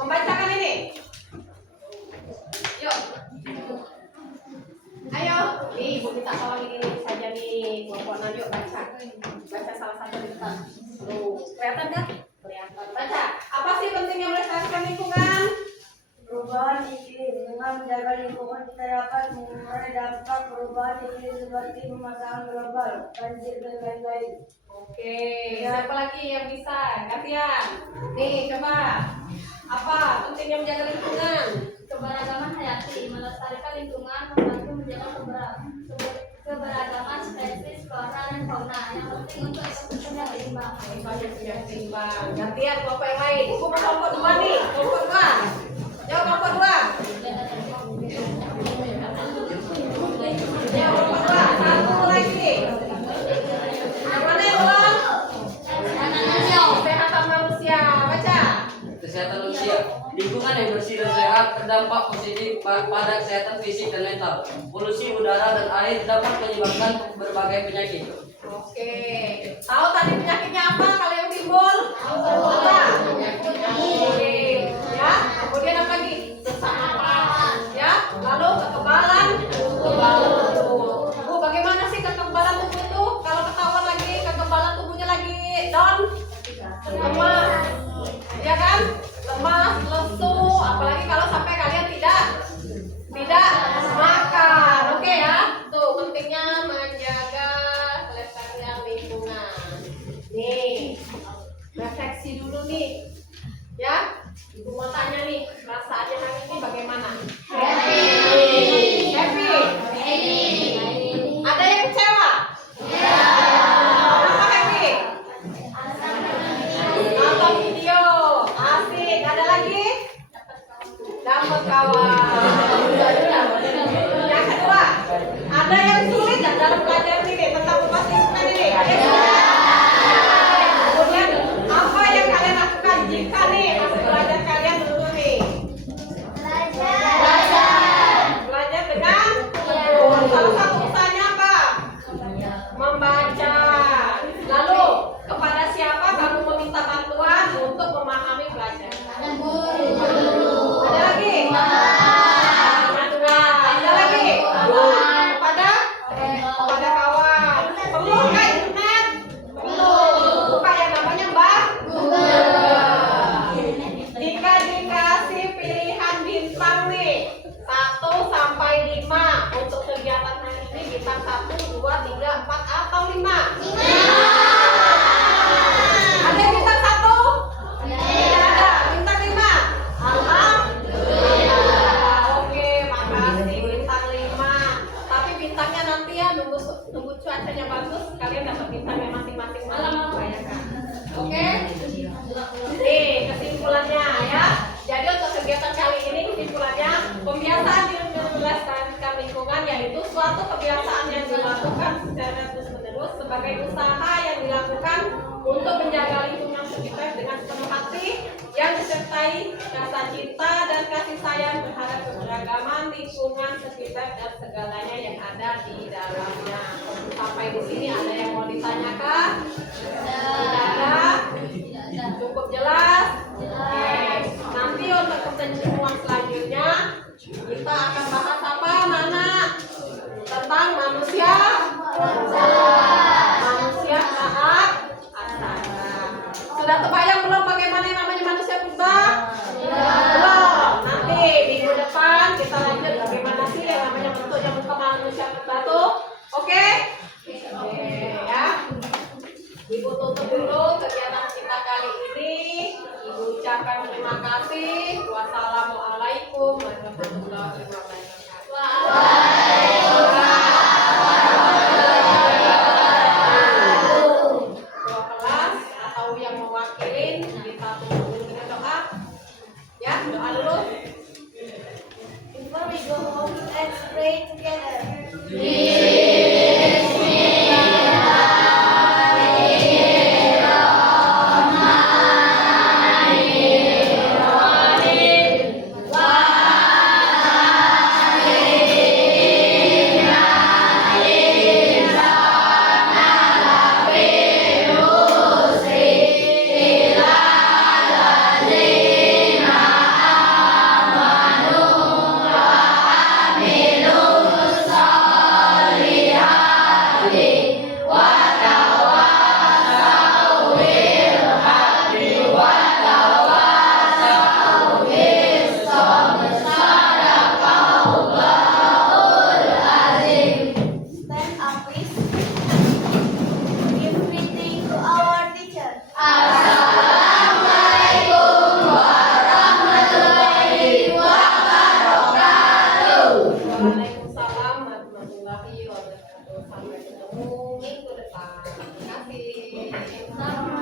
membacakan ini. Yuk. Ayo, nih ibu minta tolong ini saja nih kelompok 6 yuk baca. Baca salah satu liputan. Tuh, kelihatan kan? Kelihatan. Baca. Apa sih pentingnya melestarikan lingkungan? Perubahan iklim. Dengan menjaga lingkungan kita dapat mengurangi dampak perubahan iklim seperti pemanasan global, banjir dan lain-lain. Oke, siapa lagi yang bisa? Gantian. Nih, coba. Apa pentingnya menjaga lingkungan? Keberagaman hayati, melestarikan lingkungan, membantu menjaga keberagaman spesies flora dan fauna. Yang penting untuk ekosistem yang seimbang. Yang seimbang. Gantian kelompok yang lain. Ibu kelompok 2 nih. Kelompok 2. Jawab kelompok 2. Jawab kelompok 2. Satu lagi. Yang mana yang belum? Kesehatan manusia. Baca. Kesehatan manusia. Lingkungan yang bersih dan sehat berdampak positif pada kesehatan fisik dan mental. Polusi udara dan air dapat menyebabkan berbagai penyakit. Oke, tahu tadi penyakitnya apa kalau yang timbul? Apa? Kulit, ya. Kemudian apa lagi? Sesak napas, ya. Lalu kekebalan tubuh. Bu, bagaimana sih kekebalan tubuh itu? Kalau ketahuan lagi kekebalan tubuhnya lagi down, lemah, ya kan? Lemas, lesu, apalagi kalau sampai kalian tidak makan. Oke ya. Tuh pentingnya menjaga kelestarian lingkungan. Nih, refleksi dulu nih. Ya, Ibu mau tanya nih, perasaannya hari ini bagaimana? Happy. Ada yang kecewa? Kenapa happy? Nonton video, asik. Ada lagi? Dapat kawan. Yang kedua, ada yang sulit nggak dalam pelajaran ini tentang upas lingkungan ini? Ada yang sulit? Kemudian apa yang kalian lakukan jika nih hasil belajar kalian dulu nih? Belajar dengan salah satu usahanya apa? Membaca. Lalu kepada siapa kamu meminta bantuan untuk memahami pelajaran? Ada lagi? Ada lagi? Kepada kawan. Perlu nggak internet? Perlu. Buka yang namanya Mbak Google. Jika dikasih pilihan bintang nih 1 sampai 5 untuk kegiatan hari ini, bintang 1, 2, 3, 4 atau 5? Ada yang bintang 1? Tidak ada. Bintang 5? Alhamdulillah. Oke, makasih bintang 5. Tapi bintangnya nanti ya nunggu cuacanya bagus, kalian dapat bintangnya masing-masing malam bayangkan. Oke? Nih, kesimpulannya ya. Jadi untuk kegiatan kali ini kesimpulannya, pembiasaan di melestarikan lingkungan yaitu suatu kebiasaan yang dilakukan secara terus-menerus sebagai usaha yang dilakukan untuk menjaga lingkungan sekitar dengan sepenuh hati yang disertai rasa cinta dan kasih sayang terhadap keberagaman lingkungan sekitar dan segalanya yang ada di dalamnya. Sampai di sini ada yang mau ditanyakan? Tidak ada? Cukup jelas? Oke. Nanti untuk pertemuan selanjutnya kita akan bahas apa, Mana? Tentang manusia taat asana. Sudah terbayang belum bagaimana yang namanya manusia purba? Belum. Nanti minggu depan kita lanjut bagaimana sih yang namanya bentuknya muka manusia purba tuh. Oke? Oke ya. Ibu tutup dulu kegiatan kita kali ini. Ibu ucapkan terima kasih. Wassalamualaikum warahmatullahi wabarakatuh. Ketua kelas atau yang mewakilin kita tutup dulu dengan doa. Ya, doa dulu. Before we go home, let's pray together. Stand up, please. Give greeting to our teacher. Waalaikumsalam warahmatullahi wabarakatuh. Sampai ketemu minggu depan. Terima kasih.